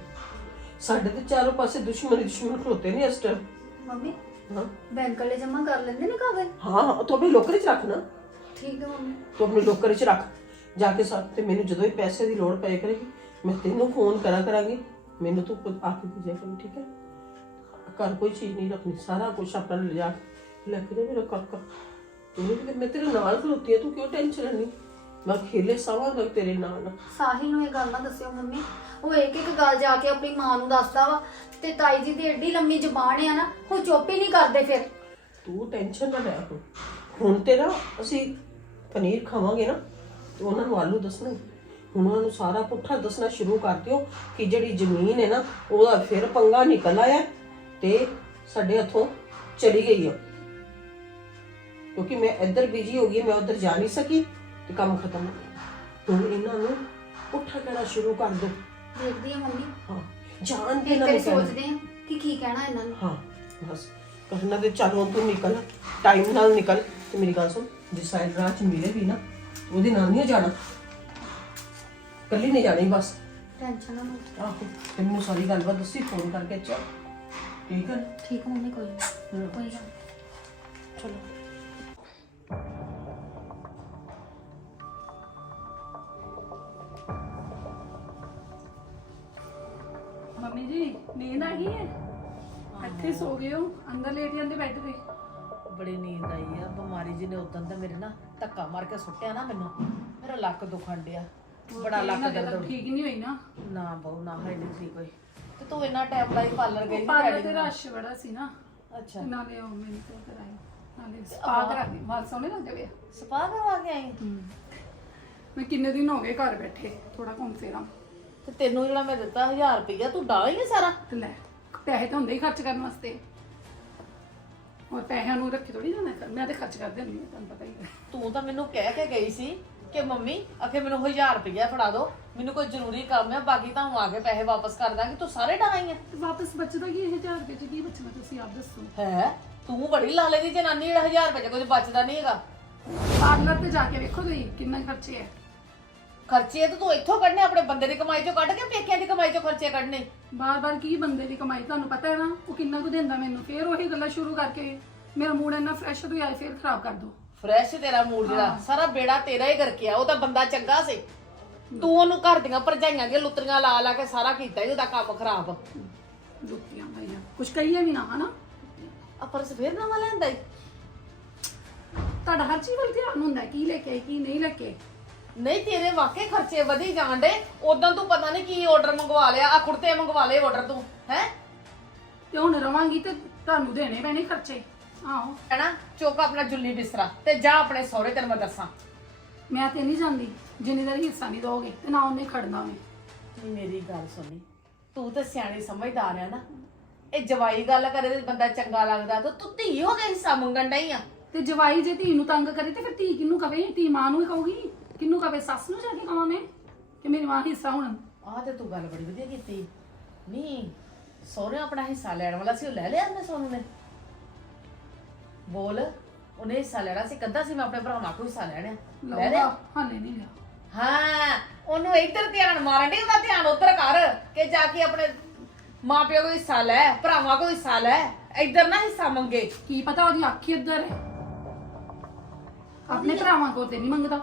ਸਾਡੇ ਤੇ ਚਾਰੋਂ ਪਾਸੇ ਦੁਸ਼ਮਣ ਹੀ ਦੁਸ਼ਮਣ ਖਲੋਤੇ ਨੇ ਇਸ ਟਾਈਮ ਮੰਮੀ ਹਾਂ। ਬੈਂਕ ਵਾਲੇ ਜਮਾ ਕਰ ਲੈਂਦੇ ਨੇ ਕਾਗਜ਼? ਹਾਂ ਤੂੰ ਆਪਣੇ ਲੋਕਰ 'ਚ ਰੱਖ ਨਾ। ਠੀਕ ਹੈ ਮੰਮੀ। ਤੂੰ ਆਪਣੇ ਲੋਕਰ 'ਚ ਰੱਖ। ਜਾ ਕੇ ਸਾ ਤੇ ਮੈਨੂੰ ਜਦੋਂ ਹੀ ਪੈਸੇ ਦੀ ਲੋੜ ਪਏ ਕਰੇਗੀ ਮੈਂ ਤੈਨੂੰ ਫੋਨ ਕਰਾ ਕਰਾਂਗੀ। ਮੈਨੂੰ ਤੂੰ ਖੁਦ ਆ ਕੇ ਦੇ ਕਰੀ ਠੀਕ ਹੈ? ਘਰ ਕੋਈ ਚੀਜ਼ ਨਹੀਂ ਰੱਖਣੀ ਸਾਰਾ ਕੁਝ ਆਪਣਾ ਲਿਜਾ ਕੇ ਲੈ ਕੇ ਜਾ ਮੇਰਾ ਕਾਕਾ। ਤੂੰ ਵੀ ਮੈਂ ਤੇਰੇ ਨਾਲ ਖਲੋਤੀ ਆ ਤੂੰ ਕਿਉਂ ਟੈਨਸ਼ਨ ਲੈਣੀ ਮੈਂ ਖੇਲੇ ਸਾਵਾਂਗਾ ਤੇਰੇ ਨਾਲ। ਸਾਹਿਲ ਨੂੰ ਇਹ ਗੱਲ ਨਾ ਦੱਸਿਓ ਮੰਮੀ। ਉਹ ਇੱਕ ਇੱਕ ਗੱਲ ਜਾ ਕੇ ਆਪਣੀ ਮਾਂ ਨੂੰ ਦੱਸਦਾ ਵਾ ਤੇ ਤਾਈ ਜੀ ਦੀ ਏਡੀ ਲੰਮੀ ਜ਼ੁਬਾਨ ਆ ਨਾ ਉਹ ਚੁੱਪ ਹੀ ਨਹੀਂ ਕਰਦੇ ਫਿਰ। ਤੂੰ ਟੈਨਸ਼ਨ ਨਾ ਲੈ ਹੁਣ ਹੁਣ ਤੇ ਨਾ ਅਸੀਂ ਪਨੀਰ ਖਾਵਾਂਗੇ ਨਾ ਤੇ ਉਹਨਾਂ ਨੂੰ ਆਲੂ ਦੱਸਣਾ ਹੁਣ ਉਹਨਾਂ ਨੂੰ ਸਾਰਾ ਪੁੱਠਾ ਦੱਸਣਾ ਸ਼ੁਰੂ ਕਰ ਦਿਓ ਕਿ ਜਿਹੜੀ ਜ਼ਮੀਨ ਹੈ ਨਾ ਉਹਦਾ ਫਿਰ ਪੰਗਾ ਨਿਕਲ ਆਇਆ ਤੇ ਸਾਡੇ ਹੱਥੋਂ ਚਲੀ ਗਈ ਆ। ਕਿਉਂਕਿ ਮੈਂ ਇੱਧਰ ਬਿਜ਼ੀ ਹੋ ਗਈ ਮੈਂ ਉੱਧਰ ਜਾ ਨਹੀਂ ਸਕੀ ਤੇ ਕੰਮ ਖਤਮ ਹੋ ਗਿਆ। ਹੁਣ ਇਹਨਾਂ ਨੂੰ ਪੁੱਠਾ ਕਹਿਣਾ ਸ਼ੁਰੂ ਕਰ ਦਿਓ। ਦੇਖਦੀ ਆ ਮੰਮੀ। ਹਾਂ ਜਾਣ ਕੇ ਇੱਕ ਨਾ ਵਾਰੀ ਸੋਚਦੇ ਆ ਕਿ ਕੀ ਕਹਿਣਾ ਇਹਨਾਂ ਨੂੰ। ਹਾਂ ਬਸ। ਕਰਨਾ ਤੇ ਚੱਲ ਹੁਣ ਤੂੰ ਨਿਕਲ ਟਾਈਮ ਨਾਲ ਨਿਕਲ। ਤੇ ਮੇਰੀ ਗੱਲ ਸੁਣ ਜੇ ਸਾਈਡ ਰਾਹ ਚ ਮਿਲੇ ਵੀ ਨਾ ਉਹਦੇ ਨਾਲ ਨਹੀਂ ਜਾਣਾ। ਕੱਲੀ ਨਹੀਂ ਜਾਣੀ ਬਸ। ਟੈਨਸ਼ਨ ਨਾ ਲਓ। ਆਹੋ ਤੇ ਮੈਨੂੰ ਸਾਰੀ ਗੱਲਬਾਤ ਦੱਸੀ ਫੋਨ ਕਰਕੇ ਚੱਲ। ਠੀਕ ਹੈ ਠੀਕ ਹੈ ਮੰਮੀ ਕੋਈ ਨਹੀਂ ਹਮ। ਕੋਈ ਗੱਲ ਨੀ। ਚਲੋ। ਮੰਮੀ ਜੀ ਨੀਂਦ ਆ ਗਈ ਹੈ ਇੱਥੇ ਸੋ ਗਏ ਹੋ? ਅੰਦਰ ਲੇਟ ਜਾਂਦੇ ਬੈੱਡ ਤੇ। ਬੜੀ ਨੀਂਦ ਆਈ ਆ ਬਿਮਾਰੀ ਜੀ ਨੇ ਉਦੋਂ ਤਾਂ ਮੇਰੇ ਨਾ ਧੱਕਾ ਮਾਰ ਕੇ ਸੁੱਟਿਆ ਨਾ ਮੈਨੂੰ ਮੇਰਾ ਲੱਕ ਦੁਖਣ ਡਿਆ। ਬੜਾ ਲੱਕ ਦਰਦ ਠੀਕ ਨਹੀਂ ਹੋਈ ਨਾ? ਨਾ ਬਹੁ ਨਾ ਹੈ ਨਹੀਂ ਠੀਕ ਹੋਈ। ਤੇ ਤੂੰ ਇੰਨਾ ਟਾਈਮ ਲਾਈ ਪਾਰਲਰ ਗਈ ਪਾਰਲਰ ਤੇ। ਰਸ਼ ਬੜਾ ਸੀ ਨਾ। ਅੱਛਾ। ਨਾਲੇ ਉਹ ਮੈਨੂੰ ਤੇ ਕਰਾਈ ਨਾਲੇ ਸਪਾ ਕਰਾ ਦੀ ਮਾਲ ਸੋਹਣੇ ਲੱਗਦੇ ਵੇ ਸਪਾ ਕਰਵਾ ਕੇ ਆਈ? ਮੈਂ ਕਿੰਨੇ ਦਿਨ ਹੋ ਗਏ ਘਰ ਬੈਠੇ ਥੋੜਾ ਘੁੰਮ ਫੇਰਾਂ ਤੇ ਤੈਨੂੰ ਜਿਹੜਾ ਮੈਂ ਦਿੱਤਾ 1000 ਰੁਪਇਆ ਤੂੰ ਡਾਲਾ ਹੀ ਸਾਰਾ। ਤੇ ਲੈ ਪੈਸੇ ਤਾਂ ਹੁੰਦੇ ਹੀ ਖਰਚ ਕਰਨ ਵਾਸਤੇ। ਔਰ ਪੈਸਿਆਂ ਨੂੰ ਰੱਖੀ ਥੋੜੀ ਕਰ ਮੈਂ ਤੇ ਖਰਚ ਕਰ ਦਿੰਦੀ ਹਾਂ ਤੁਹਾਨੂੰ ਪਤਾ ਹੀ ਹੈ। ਤੂੰ ਤਾਂ ਮੈਨੂੰ ਕਹਿ ਕੇ ਗਈ ਸੀ ਕਿ ਮੰਮੀ ਆਖੇ ਮੈਨੂੰ 1000 ਰੁਪਇਆ ਫੜਾ ਦਿਓ ਮੈਨੂੰ ਕੋਈ ਜ਼ਰੂਰੀ ਕੰਮ ਹੈ ਬਾਕੀ ਤਾਂ ਆ ਕੇ ਪੈਸੇ ਵਾਪਸ ਕਰ ਦਾਂਗੀ। ਤੂੰ ਸਾਰੇ ਡਾਲਾਈ ਆ। ਤੇ ਵਾਪਸ ਬਚਦਾ ਕੀ ਇਹ 1000 ਰੁਪਏ ਚ? ਕੀ ਬਚਣਾ ਤੁਸੀਂ ਆਪ ਦੱਸੋ? ਹੈ ਤੂੰ ਬੜੀ ਲਾਲੇ ਦੀ ਜਨਾਨੀ ਜਿਹੜਾ 1000 ਰੁਪਏ ਚ ਕੁਝ ਬਚਦਾ ਨਹੀਂ ਹੈਗਾ। ਪਾਰਲਰ ਤੇ ਜਾ ਕੇ ਵੇਖੋ ਤੁਸੀਂ ਕਿੰਨਾ ਖਰਚੇ ਹੈ ਖਰਚੇ ਤਾਂ ਤੂੰ ਇੱਥੋਂ ਕੱਢਨੇ ਆਪਣੇ ਬੰਦੇ ਦੀ ਕਮਾਈ ਚੋਂ ਕੱਢ ਕੇ ਪੇਕਿਆਂ ਦੀ ਕਮਾਈ ਚੋਂ ਖਰਚੇ ਕੱਢਨੇ ਬਾਰ-ਬਾਰ ਕੀ ਬੰਦੇ ਦੀ ਕਮਾਈ? ਤੁਹਾਨੂੰ ਪਤਾ ਹੈ ਨਾ ਉਹ ਕਿੰਨਾ ਕੁ ਦਿੰਦਾ ਮੈਨੂੰ। ਫੇਰ ਉਹੀ ਗੱਲਾਂ ਸ਼ੁਰੂ ਕਰਕੇ ਮੇਰਾ ਮੂਡ ਇੰਨਾ ਫਰੈਸ਼ ਹੋ ਗਿਆ ਫੇਰ ਖਰਾਬ ਕਰ ਦੋ। ਫਰੈਸ਼ ਤੇਰਾ ਮੂਡ ਜਿਹੜਾ ਸਾਰਾ ਬੇੜਾ ਤੇਰਾ ਹੀ ਕਰਕੇ ਆ ਉਹ ਤਾਂ ਬੰਦਾ ਚੰਗਾ ਸੀ। ਤੂੰ ਉਹਨੂੰ ਘਰ ਦੀਆਂ ਭਰਜਾਈਆਂ ਦੀਆਂ ਲੁੱਤਰੀਆਂ ਲਾ ਲਾ ਕੇ ਸਾਰਾ ਕੀਤਾ ਹੀ ਉਹਦਾ ਕੰਮ ਖਰਾਬ। ਜੁੱਤੀਆਂ ਭਾਈਆਂ ਕੁਛ ਕਹੀਏ ਵੀ ਨਾ ਹਨਾ? ਆ ਪਰਸ ਫੇਰ ਨਵਾਂ ਲੈਂਦਾ ਈ। ਤੁਹਾਡਾ ਹਰ ਚੀਜ਼ ਵੱਲ ਧਿਆਨ ਹੁੰਦਾ ਹੈ, ਕੀ ਲੈ ਕੇ ਆਏ, ਕੀ ਨਹੀਂ ਲੈ ਕੇ ਆਏ। ਨਹੀਂ ਤੇਰੇ ਵਾਕਈ ਖਰਚੇ ਵਧੀ ਜਾਣ ਡੇ ਉਦੋਂ ਤੂੰ ਪਤਾ ਨਹੀਂ ਕੀ ਆਰਡਰ ਮੰਗਵਾ ਲਿਆ ਆ ਕੁੜਤੇ ਮੰਗਵਾ ਲਏ ਆਰਡਰ ਤੂੰ ਹੈ? ਤੇ ਹੁਣ ਰਵਾਂਗੀ ਤੇ ਤੁਹਾਨੂੰ ਦੇਣੇ ਪੈਣੇ ਖਰਚੇ। ਆਹੋ। ਹੈਨਾ? ਚੁੱਕ ਆਪਣਾ ਜੁੱਲੀ ਬਿਸਤਰਾ ਤੇ ਜਾ ਆਪਣੇ ਸਹੁਰੇ ਤੈਨੂੰ ਮੈਂ ਦੱਸਾਂ। ਮੈਂ ਤੇ ਨਹੀਂ ਜਾਂਦੀ ਜਿੰਨੀ ਦੇਰ ਹਿੱਸਾ ਨਹੀਂ ਦੋਗੇ ਤੇ ਨਾ ਉਹਨੇ ਖੜਨਾ ਤੂੰ ਮੇਰੀ ਗੱਲ ਸੁਣੀ ਤੂੰ ਤਾਂ ਸਿਆਣੀ ਸਮਝਦਾਰ ਆ ਨਾ। ਇਹ ਜਵਾਈ ਗੱਲ ਕਰੇ ਤੇ ਬੰਦਾ ਚੰਗਾ ਲੱਗਦਾ ਤੇ ਤੂੰ ਧੀ ਹੋ ਕੇ ਹਿੱਸਾ ਮੰਗਣ ਡਈ ਆ। ਤੇ ਜਵਾਈ ਜੇ ਧੀ ਨੂੰ ਤੰਗ ਕਰੇ ਤੇ ਫਿਰ ਧੀ ਕਿਹਨੂੰ ਕਵੇ? ਧੀ ਮਾਂ ਨੂੰ ਹੀ ਕਹੂਗੀ। ਕਿਹਨੂੰ ਕਵੇ ਸੱਸ ਨੂੰ ਜਾ ਕੇ ਕਹਾਂ ਮੈਂ ਕਿ ਮੇਰੀ ਮਾਂ ਹਿੱਸਾ ਹੁਣ? ਆਹ ਤੇ ਤੂੰ ਗੱਲ ਬੜੀ ਵਧੀਆ ਕੀਤੀ। ਨਹੀਂ ਸਹੁਰੇ ਆਪਣਾ ਹਿੱਸਾ ਲੈਣ ਵਾਲਾ ਸੀ ਉਹ ਲੈ ਲਿਆ ਉਹਨੇ ਸੋਨੂੰ ਨੇ। ਬੋਲ ਉਹਨੇ ਹਿੱਸਾ ਲੈਣਾ ਸੀ ਕੱਦਾ ਸੀ ਮੈਂ ਆਪਣੇ ਭਰਾਵਾਂ ਕੋਲ ਹਿੱਸਾ ਲੈਣਾ। ਲੈ ਲਿਆ। ਲਊਗਾ ਹਾਲੇ ਨਹੀਂ ਲਿਆ। ਹਾਂ ਉਹਨੂੰ ਇੱਧਰ ਧਿਆਨ ਮਾਰਨ ਦੀ ਉਹਦਾ ਧਿਆਨ ਉੱਧਰ ਕਰ ਕਿ ਜਾ ਕੇ ਆਪਣੇ ਮਾਪਿਓ ਕੋਲ ਹਿੱਸਾ ਲੈ ਭਰਾਵਾਂ ਕੋਲ ਹਿੱਸਾ ਲੈ ਇੱਧਰ ਨਾ ਹਿੱਸਾ ਮੰਗੇ। ਕੀ ਪਤਾ ਉਹਦੀ ਅੱਖ ਹੀ ਇੱਧਰ ਹੈ। ਆਪਣੇ ਭਰਾਵਾਂ ਕੋਲ ਤੇ ਨਹੀਂ ਮੰਗਦਾ।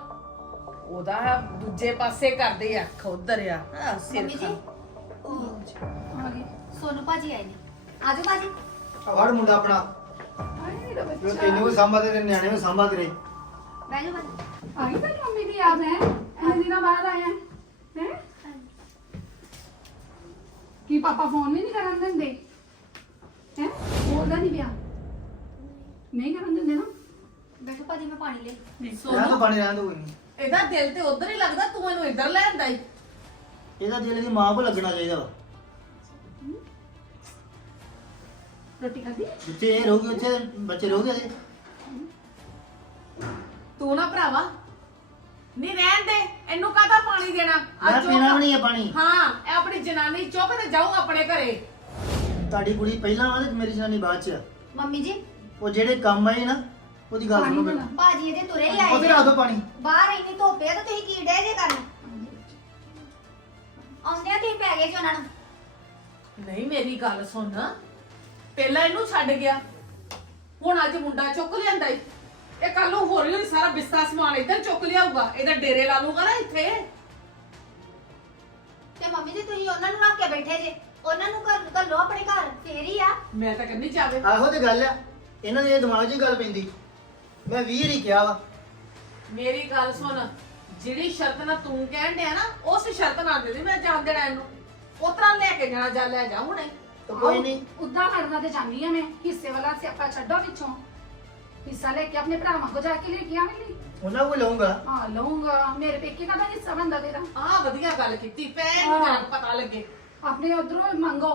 ਉਹਦਾ ਦੂਜੇ ਪਾਸੇ ਕਰਦੇ ਆ ਉਧਰ ਆ ਆਹ, ਸਿਰ ਮੰਮੀ ਜੀ ਖਾ ਉਹ ਆ ਗਈ ਸੋਨੂ ਭਾਜੀ ਆਏ ਨੇ। ਆਜੋ ਭਾਜੀ। ਵੜ ਮੁੰਡਾ ਆਪਣਾ। ਆਏ ਮੇਰਾ ਜੋ ਬੱਚਾ ਤੈਨੂੰ ਵੀ ਸੰਭਾ ਤੇ ਨਿਆਣੇ ਵੀ ਸੰਭਾ ਤੇਰੇ। ਬੈਠੋ ਭਾਜੀ। ਆ ਗਈ ਤੇਰੀ ਮੰਮੀ ਦੀ ਯਾਦ ਹੈ। ਇੰਨੇ ਦਿਨਾਂ ਬਾਅਦ ਆਇਆ ਹੈ? ਕੀ ਪਾਪਾ ਫੋਨ ਵੀ ਨਹੀਂ ਕਰਨ ਦਿੰਦੇ? ਹੈ? ਬੋਲਦਾ ਨਹੀਂ ਪਿਆ। ਨਹੀਂ ਕਰਨ ਦਿੰਦੇ ਨਾ। ਬੈਠੋ ਭਾਜੀ ਮੈਂ ਪਾਣੀ ਲੈ ਤੋਂ ਪਾਣੀ ਰਹਿਣ ਦੋ ਕੋਈ ਨਹੀਂ। ਇਹਦਾ ਦਿਲ ਤੇ ਉਧਰ ਹੀ ਲੱਗਦਾ ਤੂੰ ਇਹਨੂੰ ਇੱਧਰ ਲੈ ਆਂਦਾ ਈ। ਇਹਦਾ ਦਿਲ ਦੀ ਮਾਂ ਕੋ ਲੱਗਣਾ ਚਾਹੀਦਾ ਵਾ। ਰੋਟੀ ਖਾਧੀ? ਜਿੱਥੇ ਇਹ ਰਹੂਗੀ ਉੱਥੇ ਬੱਚੇ ਰਹੂਗੇ ਇਹਦੇ ਤੂੰ ਨਾ ਭਰਾਵਾ ਨਹੀਂ ਰਹਿਣ ਦੇ ਇਹਨੂੰ ਕਾਹਦਾ ਪਾਣੀ ਦੇਣਾ? ਆਹ ਮੈਂ ਚੁੱਕ- ਪੀਣਾ ਵੀ ਨਹੀਂ ਹੈ ਪਾਣੀ। ਹਾਂ ਇਹ ਆਪਣੀ ਜਨਾਨੀ ਚੁੱਕ ਤੇ ਜਾਊ ਆਪਣੇ ਘਰੇ। ਤੁਹਾਡੀ ਕੁੜੀ ਪਹਿਲਾਂ ਵਾ ਤੇ ਮੇਰੀ ਜਨਾਨੀ ਬਾਅਦ ਚ ਆ। ਮੰਮੀ ਜੀ? ਉਹ ਜਿਹੜੇ ਕੰਮ ਆਏ ਨਾ ਉਹਦੀ ਗੱਲ ਸੁਣੋ। ਪਹਿਲਾਂ ਭਾਜੀ ਇਹਦੇ ਤੁਰੇ ਹੀ ਆਏ ਉਹਦੇ ਨੇ। ਰਾਤ ਦੋ ਪਾਣੀ। ਬਾਹਰ ਇੰਨੀ ਧੁੱਪ ਹੈ ਤੇ ਤੁਸੀਂ ਕੀ ਡੇ ਜੇ ਕਰਨ? ਆਉਂਦੇ ਆ ਤੁਸੀਂ ਪੈ ਗਏ ਜੀ ਉਹਨਾਂ ਨੂੰ। ਨਹੀਂ ਮੇਰੀ ਗੱਲ ਸੁਣ। ਪਹਿਲਾਂ ਇਹਨੂੰ ਛੱਡ ਗਿਆ। ਹੁਣ ਅੱਜ ਮੁੰਡਾ ਚੁੱਕ ਲਿਆਂਦਾ ਈ। ਇਹ ਕੱਲ ਨੂੰ ਹੌਲੀ ਹੌਲੀ ਸਾਰਾ ਬਿਸਤਾ ਸਮਾਨ ਇੱਧਰ ਚੁੱਕ ਲਿਆਊਗਾ। ਇਹਦਾ ਡੇਰੇ ਲਾ ਲੂਗਾ ਨਾ ਇੱਥੇ। ਤੇ ਮੰਮੀ ਜੀ ਤੁਸੀਂ ਉਹਨਾਂ ਨੂੰ ਰੱਖ ਕੇ ਬੈਠੇ ਜੇ। ਉਹਨਾਂ ਨੂੰ ਘਰ ਘੱਲੋ ਆਪਣੇ ਘਰ। ਫੇਰ ਹੀ ਆ। ਮੈਂ ਤਾਂ ਕਹਿੰਦੀ ਜਾਵੇ। ਆਹੋ ਤੇ ਗੱਲ ਆ। ਇਹਨਾਂ ਦੇ ਦਿਮਾਗ 'ਚ ਹੀ ਗੱਲ ਪੈਂਦੀ। ਮੈਂ ਵੀਰ ਹੀ ਕਿਹਾ ਵਾ। ਮੇਰੀ ਗੱਲ ਸੁਣ ਜਿਹੜੀ ਸ਼ਰਤ ਨਾਲ ਤੂੰ ਕਹਿਣ ਡਿਆ ਨਾ ਉਸ ਸ਼ਰਤ ਨਾਲ ਦੇ ਦੇ ਮੈਂ ਜਾਣ ਦੇਣਾ ਇਹਨੂੰ ਉਤਰਾ ਲੈ ਕੇ ਜਾਣਾ ਜਾ ਲੈ ਜਾ ਹੁਣੇ। ਤਾਂ ਕੋਈ ਨਹੀਂ। ਉਦਾਂ ਕਰਨਾ ਤੇ ਚਾਹਨੀ ਆ ਮੈਂ। ਹਿੱਸੇ ਵਾਲਾ ਸਿਆਪਾ ਛੱਡੋ ਵਿੱਚੋਂ। ਹਿੱਸਾ ਲੈ ਕੇ ਆਪਣੇ ਭਰਾਵਾਂ ਕੋ ਜਾ ਕੇ ਲੈ ਕੇ ਆਵੇਂਗੀ ਉਹਨਾਂ ਕੋਲ ਲਊਂਗਾ। ਹਾਂ ਲਊਂਗਾ। ਮੇਰੇ ਪੇਕੇ ਦਾ ਤਾਂ ਹਿੱਸਾ ਬੰਦਾ ਤੇਰਾ। ਆਹ ਵਧੀਆ ਗੱਲ ਕੀਤੀ ਪੈ ਨੂੰ। ਜਾਣ ਪਤਾ ਲੱਗੇ। ਆਪਣੇ ਉਧਰੋਂ ਮੰਗੋ।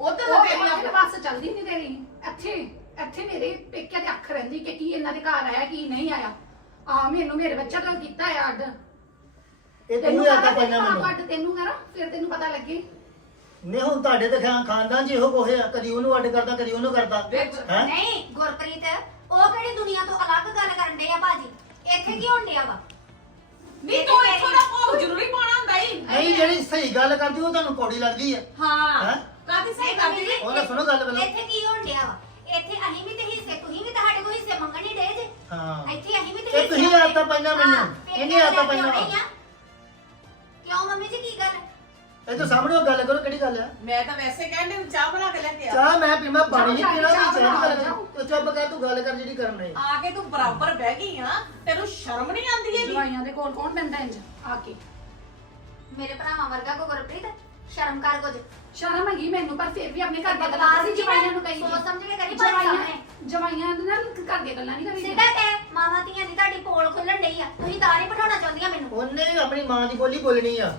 ਉਧਰ ਤੇਰੀ ਆਪਣੇ ਪਾਸ ਚੱਲਦੀ ਨਹੀਂ ਤੇਰੀ। ਇੱਥੇ। ਇੱਥੇ ਮੇਰੇ ਪੇਕਿਆਂ ਦੇ ਅੱਖ ਰਹਿੰਦੀ ਕਿ ਕੀ ਇਹਨਾਂ ਦੇ ਘਰ ਆਇਆ ਕੀ ਨਹੀਂ ਆਇਆ। ਆ ਮੈਨੂੰ ਮੇਰੇ ਬੱਚਾ ਤੋਂ ਕੀਤਾ ਆ ਅੱਡ। ਇਹ ਤੈਨੂੰ ਤੂੰ ਕਰਾਂ ਪਹਿਲਾਂ ਮੈਨੂੰ। ਅੱਡ ਤੈਨੂੰ ਕਰਾਂ ਫਿਰ ਤੈਨੂੰ ਪਤਾ ਲੱਗੇ। ਨਹੀਂ ਹੁਣ ਤੁਹਾਡੇ ਤਾਂ ਖਾਂ- ਖਾਨਦਾਨ ਇਹੋ ਕੋਹੇ ਆ। ਕਦੀ ਉਹਨੂੰ ਅੱਡ ਕਰਦਾ ਕਦੀ ਉਹਨੂੰ ਕਰਦਾ। ਹੈ? ਨਹੀਂ ਗੁਰਪ੍ਰੀਤ ਉਹ ਕਿਹੜੀ ਦੁਨੀਆ ਤੋਂ ਅਲੱਗ ਗੱਲ ਕਰਨ ਦੇ ਆ ਭਾਜੀ? ਇੱਥੇ ਕੀ ਹੋਣ ਡਿਆ ਵਾ? ਨਹੀਂ ਤੂੰ ਇੱਥੋਂ ਦਾ ਭੋਗ ਜ਼ਰੂਰੀ ਪਾਉਣਾ ਹੁੰਦਾ ਈ। ਨਹੀਂ ਜਿਹੜੀ ਸਹੀ ਗੱਲ ਕਰਦੀ ਉਹ ਤੁਹਾਨੂੰ ਕੌੜੀ ਲੱਗਦੀ ਆ। ਹਾਂ ਹੈਂ? ਕਾਦੀ ਸਹੀ ਕਰਦੀ? ਏ ਉਹਦਾ ਸੁਣੋ ਗੱਲ ਪਹਿਲਾਂ। ਇੱਥੇ ਕੀ ਹੋਣ ਡਿਆ ਵਾ? ਇੱਥੇ ਅਸੀਂ ਵੀ ਤੇ ਹਿੱਸੇ ਤੁਸੀਂ ਵੀ ਤੁਹਾਡੇ ਕੋਲ ਹਿੱਸੇ ਮੰਗਣ ਹੀ ਡੇ ਜੇ ਹਾਂ ਇੱਥੇ ਅਸੀਂ ਵੀ ਤੇ ਹਿੱਸੇ ਤੁਸੀਂ। ਆਦਤਾਂ ਪਾਈਆਂ ਮੈਨੂੰ। ਇਹਨੇ ਆਦਤਾਂ ਦੇ ਪਾਈਆਂ। ਆ। ਕਿਉਂ ਮੰਮੀ ਜੀ ਕੀ ਗੱਲ ਇਹ ਤਾਂ ਸਾਹਮਣੇ ਉਹ ਗੱਲ ਕਰੋ ਕਿਹੜੀ ਗੱਲ ਆ ਮੈਂ ਤਾਂ ਵੈਸੇ ਕਹਿੰਦੇ ਚਾਹ ਬਣਾ ਕੇ ਲੈ ਕੇ ਆ ਚਾਹ ਮੈਂ ਪੀਵਾਂ ਪਾਣੀ ਨਹੀਂ ਪੀਣਾ ਵੀ ਚਾਹ ਬਣਾ, ਗੱਲ। ਤੂੰ ਚੁੱਪ ਕਰ ਤੂੰ ਗੱਲ ਕਰ ਜਿਹੜੀ ਕਰਨ ਰਹੀ ਆ ਕੇ ਤੂੰ ਬਰਾਬਰ ਬਹਿ ਗਈ ਆ ਤੈਨੂੰ ਸ਼ਰਮ ਨਹੀਂ ਆਉਂਦੀ ਹੈਗੀ ਜਵਾਈਆਂ ਦੇ ਕੋਲ ਕੌਣ ਬੰਦਾ ਇੰਜ ਆ ਕੇ ਮੇਰੇ ਭਰਾਵਾਂ ਵਰਗਾ ਕੋ ਗੁਰਪ੍ਰੀਤ ਸ਼ਰਮ ਕਰ ਕੁਝ। ਸ਼ਰਮ ਹੈਗੀ ਮੈਨੂੰ ਪਰ ਫਿਰ ਵੀ ਆਪਣੇ ਘਰ ਦੀਆਂ ਗੱਲਾਂ ਸੀ ਸੀ ਜਵਾਈਆਂ ਨੂੰ ਕਹੀ ਸੋਚ ਸਮਝ ਕੇ ਕਰੀ ਭਾਜੀ ਜਵਾਈਆਂ ਸਾਹਮਣੇ। ਜਵਾਈਆਂ ਦੇ ਨਾਲ ਘਰ ਦੀਆਂ ਗੱਲਾਂ ਨਹੀਂ ਕਰੀ ਸਿੱਧਾ ਤੇ ਮਾਵਾਂ ਧੀਆਂ ਦੀ ਤੁਹਾਡੀ ਪੋਲ ਖੁੱਲਣ ਡਈ ਆ। ਤੁਸੀਂ ਤਾਂ ਨਹੀਂ ਬਿਠਾਉਣਾ ਚਾਹੁੰਦੀਆਂ ਮੈਨੂੰ। ਉਹਨੇ ਵੀ ਆਪਣੀ ਮਾਂ ਦੀ ਬੋਲੀ ਬੋਲਣੀ ਆ।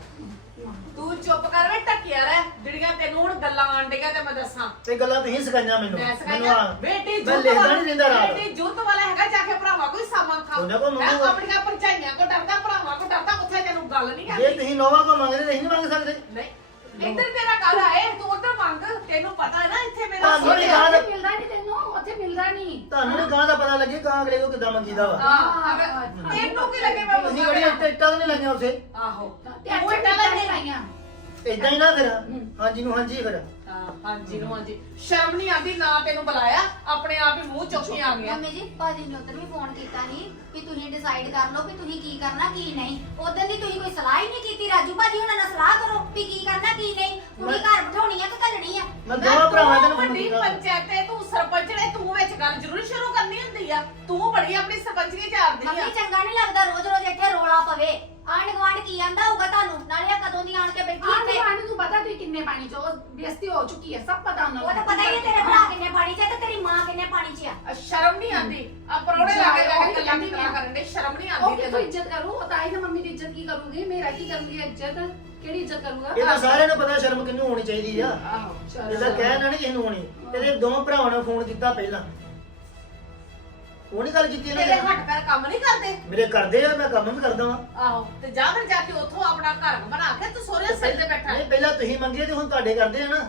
ਤੂੰ ਚੁੱਪ ਕਰ ਵੇ ਟੱਕਿਆ ਰਹਿ। ਜਿਹੜੀਆਂ ਤੈਨੂੰ ਹੁਣ ਗੱਲਾਂ ਆਂਡੀਆਂ ਤੇ ਮੈਂ ਦੱਸਾਂ। ਤੇ ਗੱਲਾਂ ਤੁਸੀਂ ਸਿਖਾਈਆਂ ਮੈਨੂੰ। ਮੈਂ ਮੈਨੂੰ ਆ- ਬੇਟੀ ਮੈਂ ਜੁੱਤ ਵਾਲਾ ਨਹੀਂ ਰਹਿੰਦਾ ਰਾਤ। ਬੇਟੀ ਜੁੱਤ ਵਾਲਾ ਹੈਗਾ ਜਾ ਕੇ ਭਰਾਵਾ ਕੋਈ ਸਾਮਾਨ ਖਾ। ਉਹਨੇ ਕੋਲ ਹੈਂ, ਮੰਗੂਗਾ। ਆਪਣੀਆਂ ਪਰਚਾਈਆਂ ਕੋ ਡਰਦਾ ਭਰਾਵਾ ਕੋ ਡਰਦਾ ਉੱਥੇ ਤੈਨੂੰ ਗੱਲ ਨਹੀਂ ਜੇ ਕਰਦੀ ਤੁਸੀਂ ਨੋਵਾ ਕੋ ਮੰਗਦੇ ਨਹੀਂ ਮੰਗ ਸਕਦੇ। ਨਹੀਂ। ਇੱਧਰ ਤੇਰਾ ਗੱਲ ਆਏ ਤੂੰ ਉੱਧਰ ਮੰਗ ਤੈਨੂੰ ਪਤਾ ਹੈ ਨਾ ਇੱਥੇ ਮੇਰਾ ਤੁਹਾਨੂੰ ਸੋਹਣਾ- ਨਹੀਂ ਗਾਹ ਉੱਥੇ ਮਿਲਦਾ ਨਹੀਂ ਤੈਨੂੰ ਉੱਥੇ ਮਿਲਦਾ ਨਹੀਂ। ਤੁਹਾਨੂੰ ਨੇ ਗਾਂ ਦਾ ਪਤਾ ਲੱਗੇ ਗਾਂ ਅਗਲੇ ਕੋ ਕਿੱਦਾਂ ਮੰਗੀਦਾ ਵਾ। ਹਾਂ ਅਗਰ ਤੈਨੂੰ ਕੀ ਲੱਗੇ ਮੈਂ ਤੁਸੀਂ ਟਿਕਟਾਂ ਨਹੀਂ ਉਸੇ ਆਹੋ। ਤੇ ਅੱਛੇ ਇੱਦਾਂ ਟੱਲਾਂ ਲਾਈਆਂ। ਇਦਾਂ ਹੀ ਨਾ ਫਿਰ। ਹਾਂਜੀ ਨੂੰ ਹਾਂਜੀ ਫਿਰ। ਹਾਂ ਹਾਂਜੀ ਨੂੰ ਹਾਂਜੀ। ਸ਼ਰਮ ਨਹੀਂ ਆਉਂਦੀ ਨਾ ਤੈਨੂੰ ਬੁਲਾਇਆ ਆਪਣੇ ਆਪ ਹੀ ਮੂੰਹ ਚੁੱਕ ਕੇ ਆ ਗਿਆ। ਮੰਮੀ ਜੀ ਭਾਜੀ ਨੇ ਉਧਰ ਵੀ ਫੋਨ ਕੀਤਾ ਸੀ ਕਿ ਤੁਸੀਂ ਡਿਸਾਈਡ ਕਰ ਲਓ ਕਿ ਤੁਸੀਂ ਕੀ ਕਰਨਾ ਕੀ ਨਹੀਂ। ਉਦੋਂ ਦੀ ਤੁਸੀਂ ਕੋਈ ਸਲਾਹ ਹੀ ਨਹੀਂ ਕੀਤੀ ਰਾਜੂ ਭਾਜੀ ਉਹਨਾਂ ਨਾਲ ਸਲਾਹ ਕਰੋ ਵੀ ਕੀ ਕਰਨਾ ਕੀ ਨਹੀਂ। ਕੁੜੀ ਘਰ ਬਿਠਾਉਣੀ ਆ ਕਿ ਘੱਲਣੀ ਆ? ਮੈਂ ਦੋਵਾਂ ਭਰਾਵਾਂ ਤੈਨੂੰ ਫੋਨ ਵੱਡੀ ਕੀਤਾ ਪੰਚਾਇਤ ਤੇ ਤੂੰ ਸਰਪੰਚ ਨੇ ਤੂੰ ਵਿੱਚ ਗੱਲ ਜ਼ਰੂਰ ਸ਼ੁਰੂ ਕਰਨੀ ਹੁੰਦੀ ਆ ਤੂੰ ਬੜੀ ਆਪਣੀ ਸਰਪੰਚੀ ਝਾੜਦੀ ਆ ਮੰਮੀ ਚੰਗਾ ਨਹੀਂ ਲੱਗਦਾ ਰੋਜ਼ ਰੋਜ਼ ਇੱਥੇ ਰੋਲਾ ਪਵੇ ਆਂਢ ਗੁਆਂਢ ਕੀ ਆਂਦਾ ਹੋਊਗਾ ਤੁਹਾਨੂੰ ਨਾਲੇ ਆ ਕਦੋਂ ਦੀ ਆਣ ਕੇ ਬੈਠੀ ਆਂਟੀ ਇੱਥੇ ਆਂਟੀ ਨੂੰ ਪਤਾ ਤੂੰ ਕਿੰਨੇ ਪਾਣੀ ਚ ਬੇਇੱਜ਼ਤੀ ਹੋ ਚੁੱਕੀ ਹੈ ਸਭ ਪਤਾ ਉਹਨਾਂ ਉਹ ਤਾਂ ਪਤਾ ਹੀ ਨਹੀਂ ਤੇਰੇ ਭਰਾ ਕਿੰਨੇ ਪਾਣੀ 'ਚ ਆ ਤੇ ਤੇਰੀ ਮਾਂ ਕਿੰਨੇ ਪਾਣੀ 'ਚ ਆ। ਸ਼ਰਮ ਨਹੀਂ ਆਉਂਦੀ। ਆ ਪਰੋੜੇ ਲਾ ਕੇ ਲੈ ਕੇ ਗੱਲਾਂ ਤਰ੍ਹਾਂ ਕਰਨ ਦੇ ਸ਼ਰਮ ਨਹੀਂ ਉਹ ਆਉਂਦੀ ਕਿਥੋਂ ਤੈਨੂੰ ਇੱਜ਼ਤ ਕਰੂ? ਉਹ ਤਾਂ ਆਈ ਨਾ ਮੰਮੀ ਦੀ ਇੱਜ਼ਤ ਕੀ ਕਰੂਗੀ? ਮੇਰਾ ਕੀ ਕਰੂਗੀ ਇੱਜ਼ਤ? ਕਿਹੜੀ ਇੱਜ਼ਤ ਕਰੂਗਾ? ਇਹ ਤਾਂ ਸਾਰਿਆਂ ਨੂੰ ਪਤਾ ਸ਼ਰਮ ਕਿੰਨੂੰ ਹੋਣੀ ਚਾਹੀਦੀ ਆ। ਆਹੋ ਚਲ ਇਹਦਾ ਕਹਿ ਨਾ ਨਹੀਂ ਕਿਸੇ ਨੂੰ ਹੋਣੀ। ਇਹਦੇ ਦੋ ਭਰਾਵਾਂ ਨੇ ਫੋਨ ਕੀਤਾ ਪਹਿਲਾਂ। ਉਹ ਨਹੀਂ ਗੱਲ ਕੀਤੀ ਤੇਰੇ ਇਹਨਾਂ ਨੇ? ਹੱਥ ਪੈਰ ਕੰਮ ਨਹੀਂ ਕਰਦੇ? ਮੇਰੇ ਕਰਦੇ ਆ ਮੈਂ ਕੰਮ ਵੀ ਕਰਦਾ ਵਾਂ। ਆਹੋ ਤੇ ਜਾ ਫਿਰ ਜਾ ਕੇ ਉੱਥੋਂ ਆਪਣਾ ਘਰ ਬਣਾ ਕੇ ਤੂੰ ਸੋਹਰੇ ਸਿਰ ਤੇ ਬੈਠਾ। ਨਹੀਂ ਪਹਿਲਾਂ ਤੁਸੀਂ ਮੰਗੇ ਤੇ ਹੁਣ ਤੁਹਾਡੇ ਕਰਦੇ ਆ ਨਾ।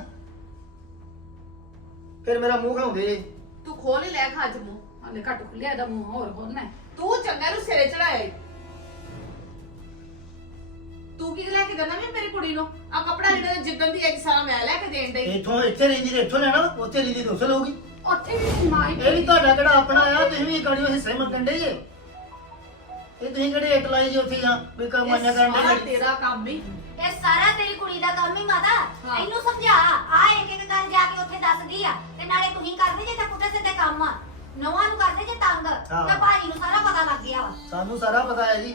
ਫਿਰ ਮੇਰਾ ਮੂੰਹ ਖਾਉਂਦੇ ਜੇ। ਤੂੰ ਖੋਲ ਹੀ ਲੈ ਖੱਜ ਮੂੰਹ। ਹਾਲੇ ਘੱਟ ਖੁੱਲਿਆ ਇਹਦਾ ਮੂੰਹ ਹੋਰ ਖੋਲਣਾ ਹੈ। ਤੂੰ ਚੰਗਾ ਨੂੰ ਸਿਰੇ ਚੜਾਇਆ ਈ। ਤੂੰ ਕੀ ਲੈ ਕੇ ਦੇਣਾ ਮੈਂ ਮੇਰੀ ਕੁੜੀ ਨੂੰ? ਆ ਕਪੜਾ ਜਿਹੜਾ ਜਿੱਦਣ ਦੀ ਇੱਕ ਸਾਰਾ ਮੈਂ ਲੈ ਕੇ ਦੇਣ ਡਈ। ਇੱਥੋਂ ਇੱਥੇ ਰਹਿੰਦੀ ਤੇ ਇੱਥੋਂ ਲੈਣਾ ਉੱਥੇ ਰਹਿੰਦੀ ਤੇ ਉੱਥੇ ਲਊਗੀ। ਉੱਥੇ ਵੀ ਹੀ ਇਹ ਵੀ ਤੁਹਾਡਾ ਕਿਹੜਾ ਆਪਣਾ ਆ? ਤੁਸੀਂ ਵੀ ਕੜਿਓ ਹਿੱਸੇ ਮੰਗਣ ਦੇ ਜੇ? ਇਹ ਤੁਸੀਂ ਕਿਹੜੇ ਇੱਕ ਲਾਈ ਜੇ ਉੱਥੇ ਜਾਂ ਵੀ ਕੰਮ ਆਇਆ ਕਰਨ ਸਾਰਾ ਦੇ ਤੇਰਾ ਕੰਮ ਹੀ ਇਹ ਸਾਰਾ ਤੇਰੀ ਕੁੜੀ ਦਾ ਕੰਮ ਹੀ ਮਾਤਾ। ਹਾਂ। ਇਹਨੂੰ ਸਮਝਾ। ਆ ਇੱਕ ਇੱਕ ਗੱਲ ਜਾ ਕੇ ਉੱਥੇ ਦੱਸਦੀ ਆ। ਤੇ ਨਾਲੇ ਤੁਸੀਂ ਕਰਦੇ ਜੇ ਤਾਂ ਪੁੱਠੇ ਸਿੱਧੇ ਕੰਮ ਆ। ਨਵਾਂ ਨੂੰ ਕਰਦੇ ਜੇ ਤੰਗ। ਹਾਂ। ਤਾਂ ਭਾਜੀ ਨੂੰ ਸਾਰਾ ਪਤਾ ਲੱਗ ਗਿਆ ਵਾ। ਸਾਨੂੰ ਸਾਰਾ ਪਤਾ ਹੈ ਜੀ।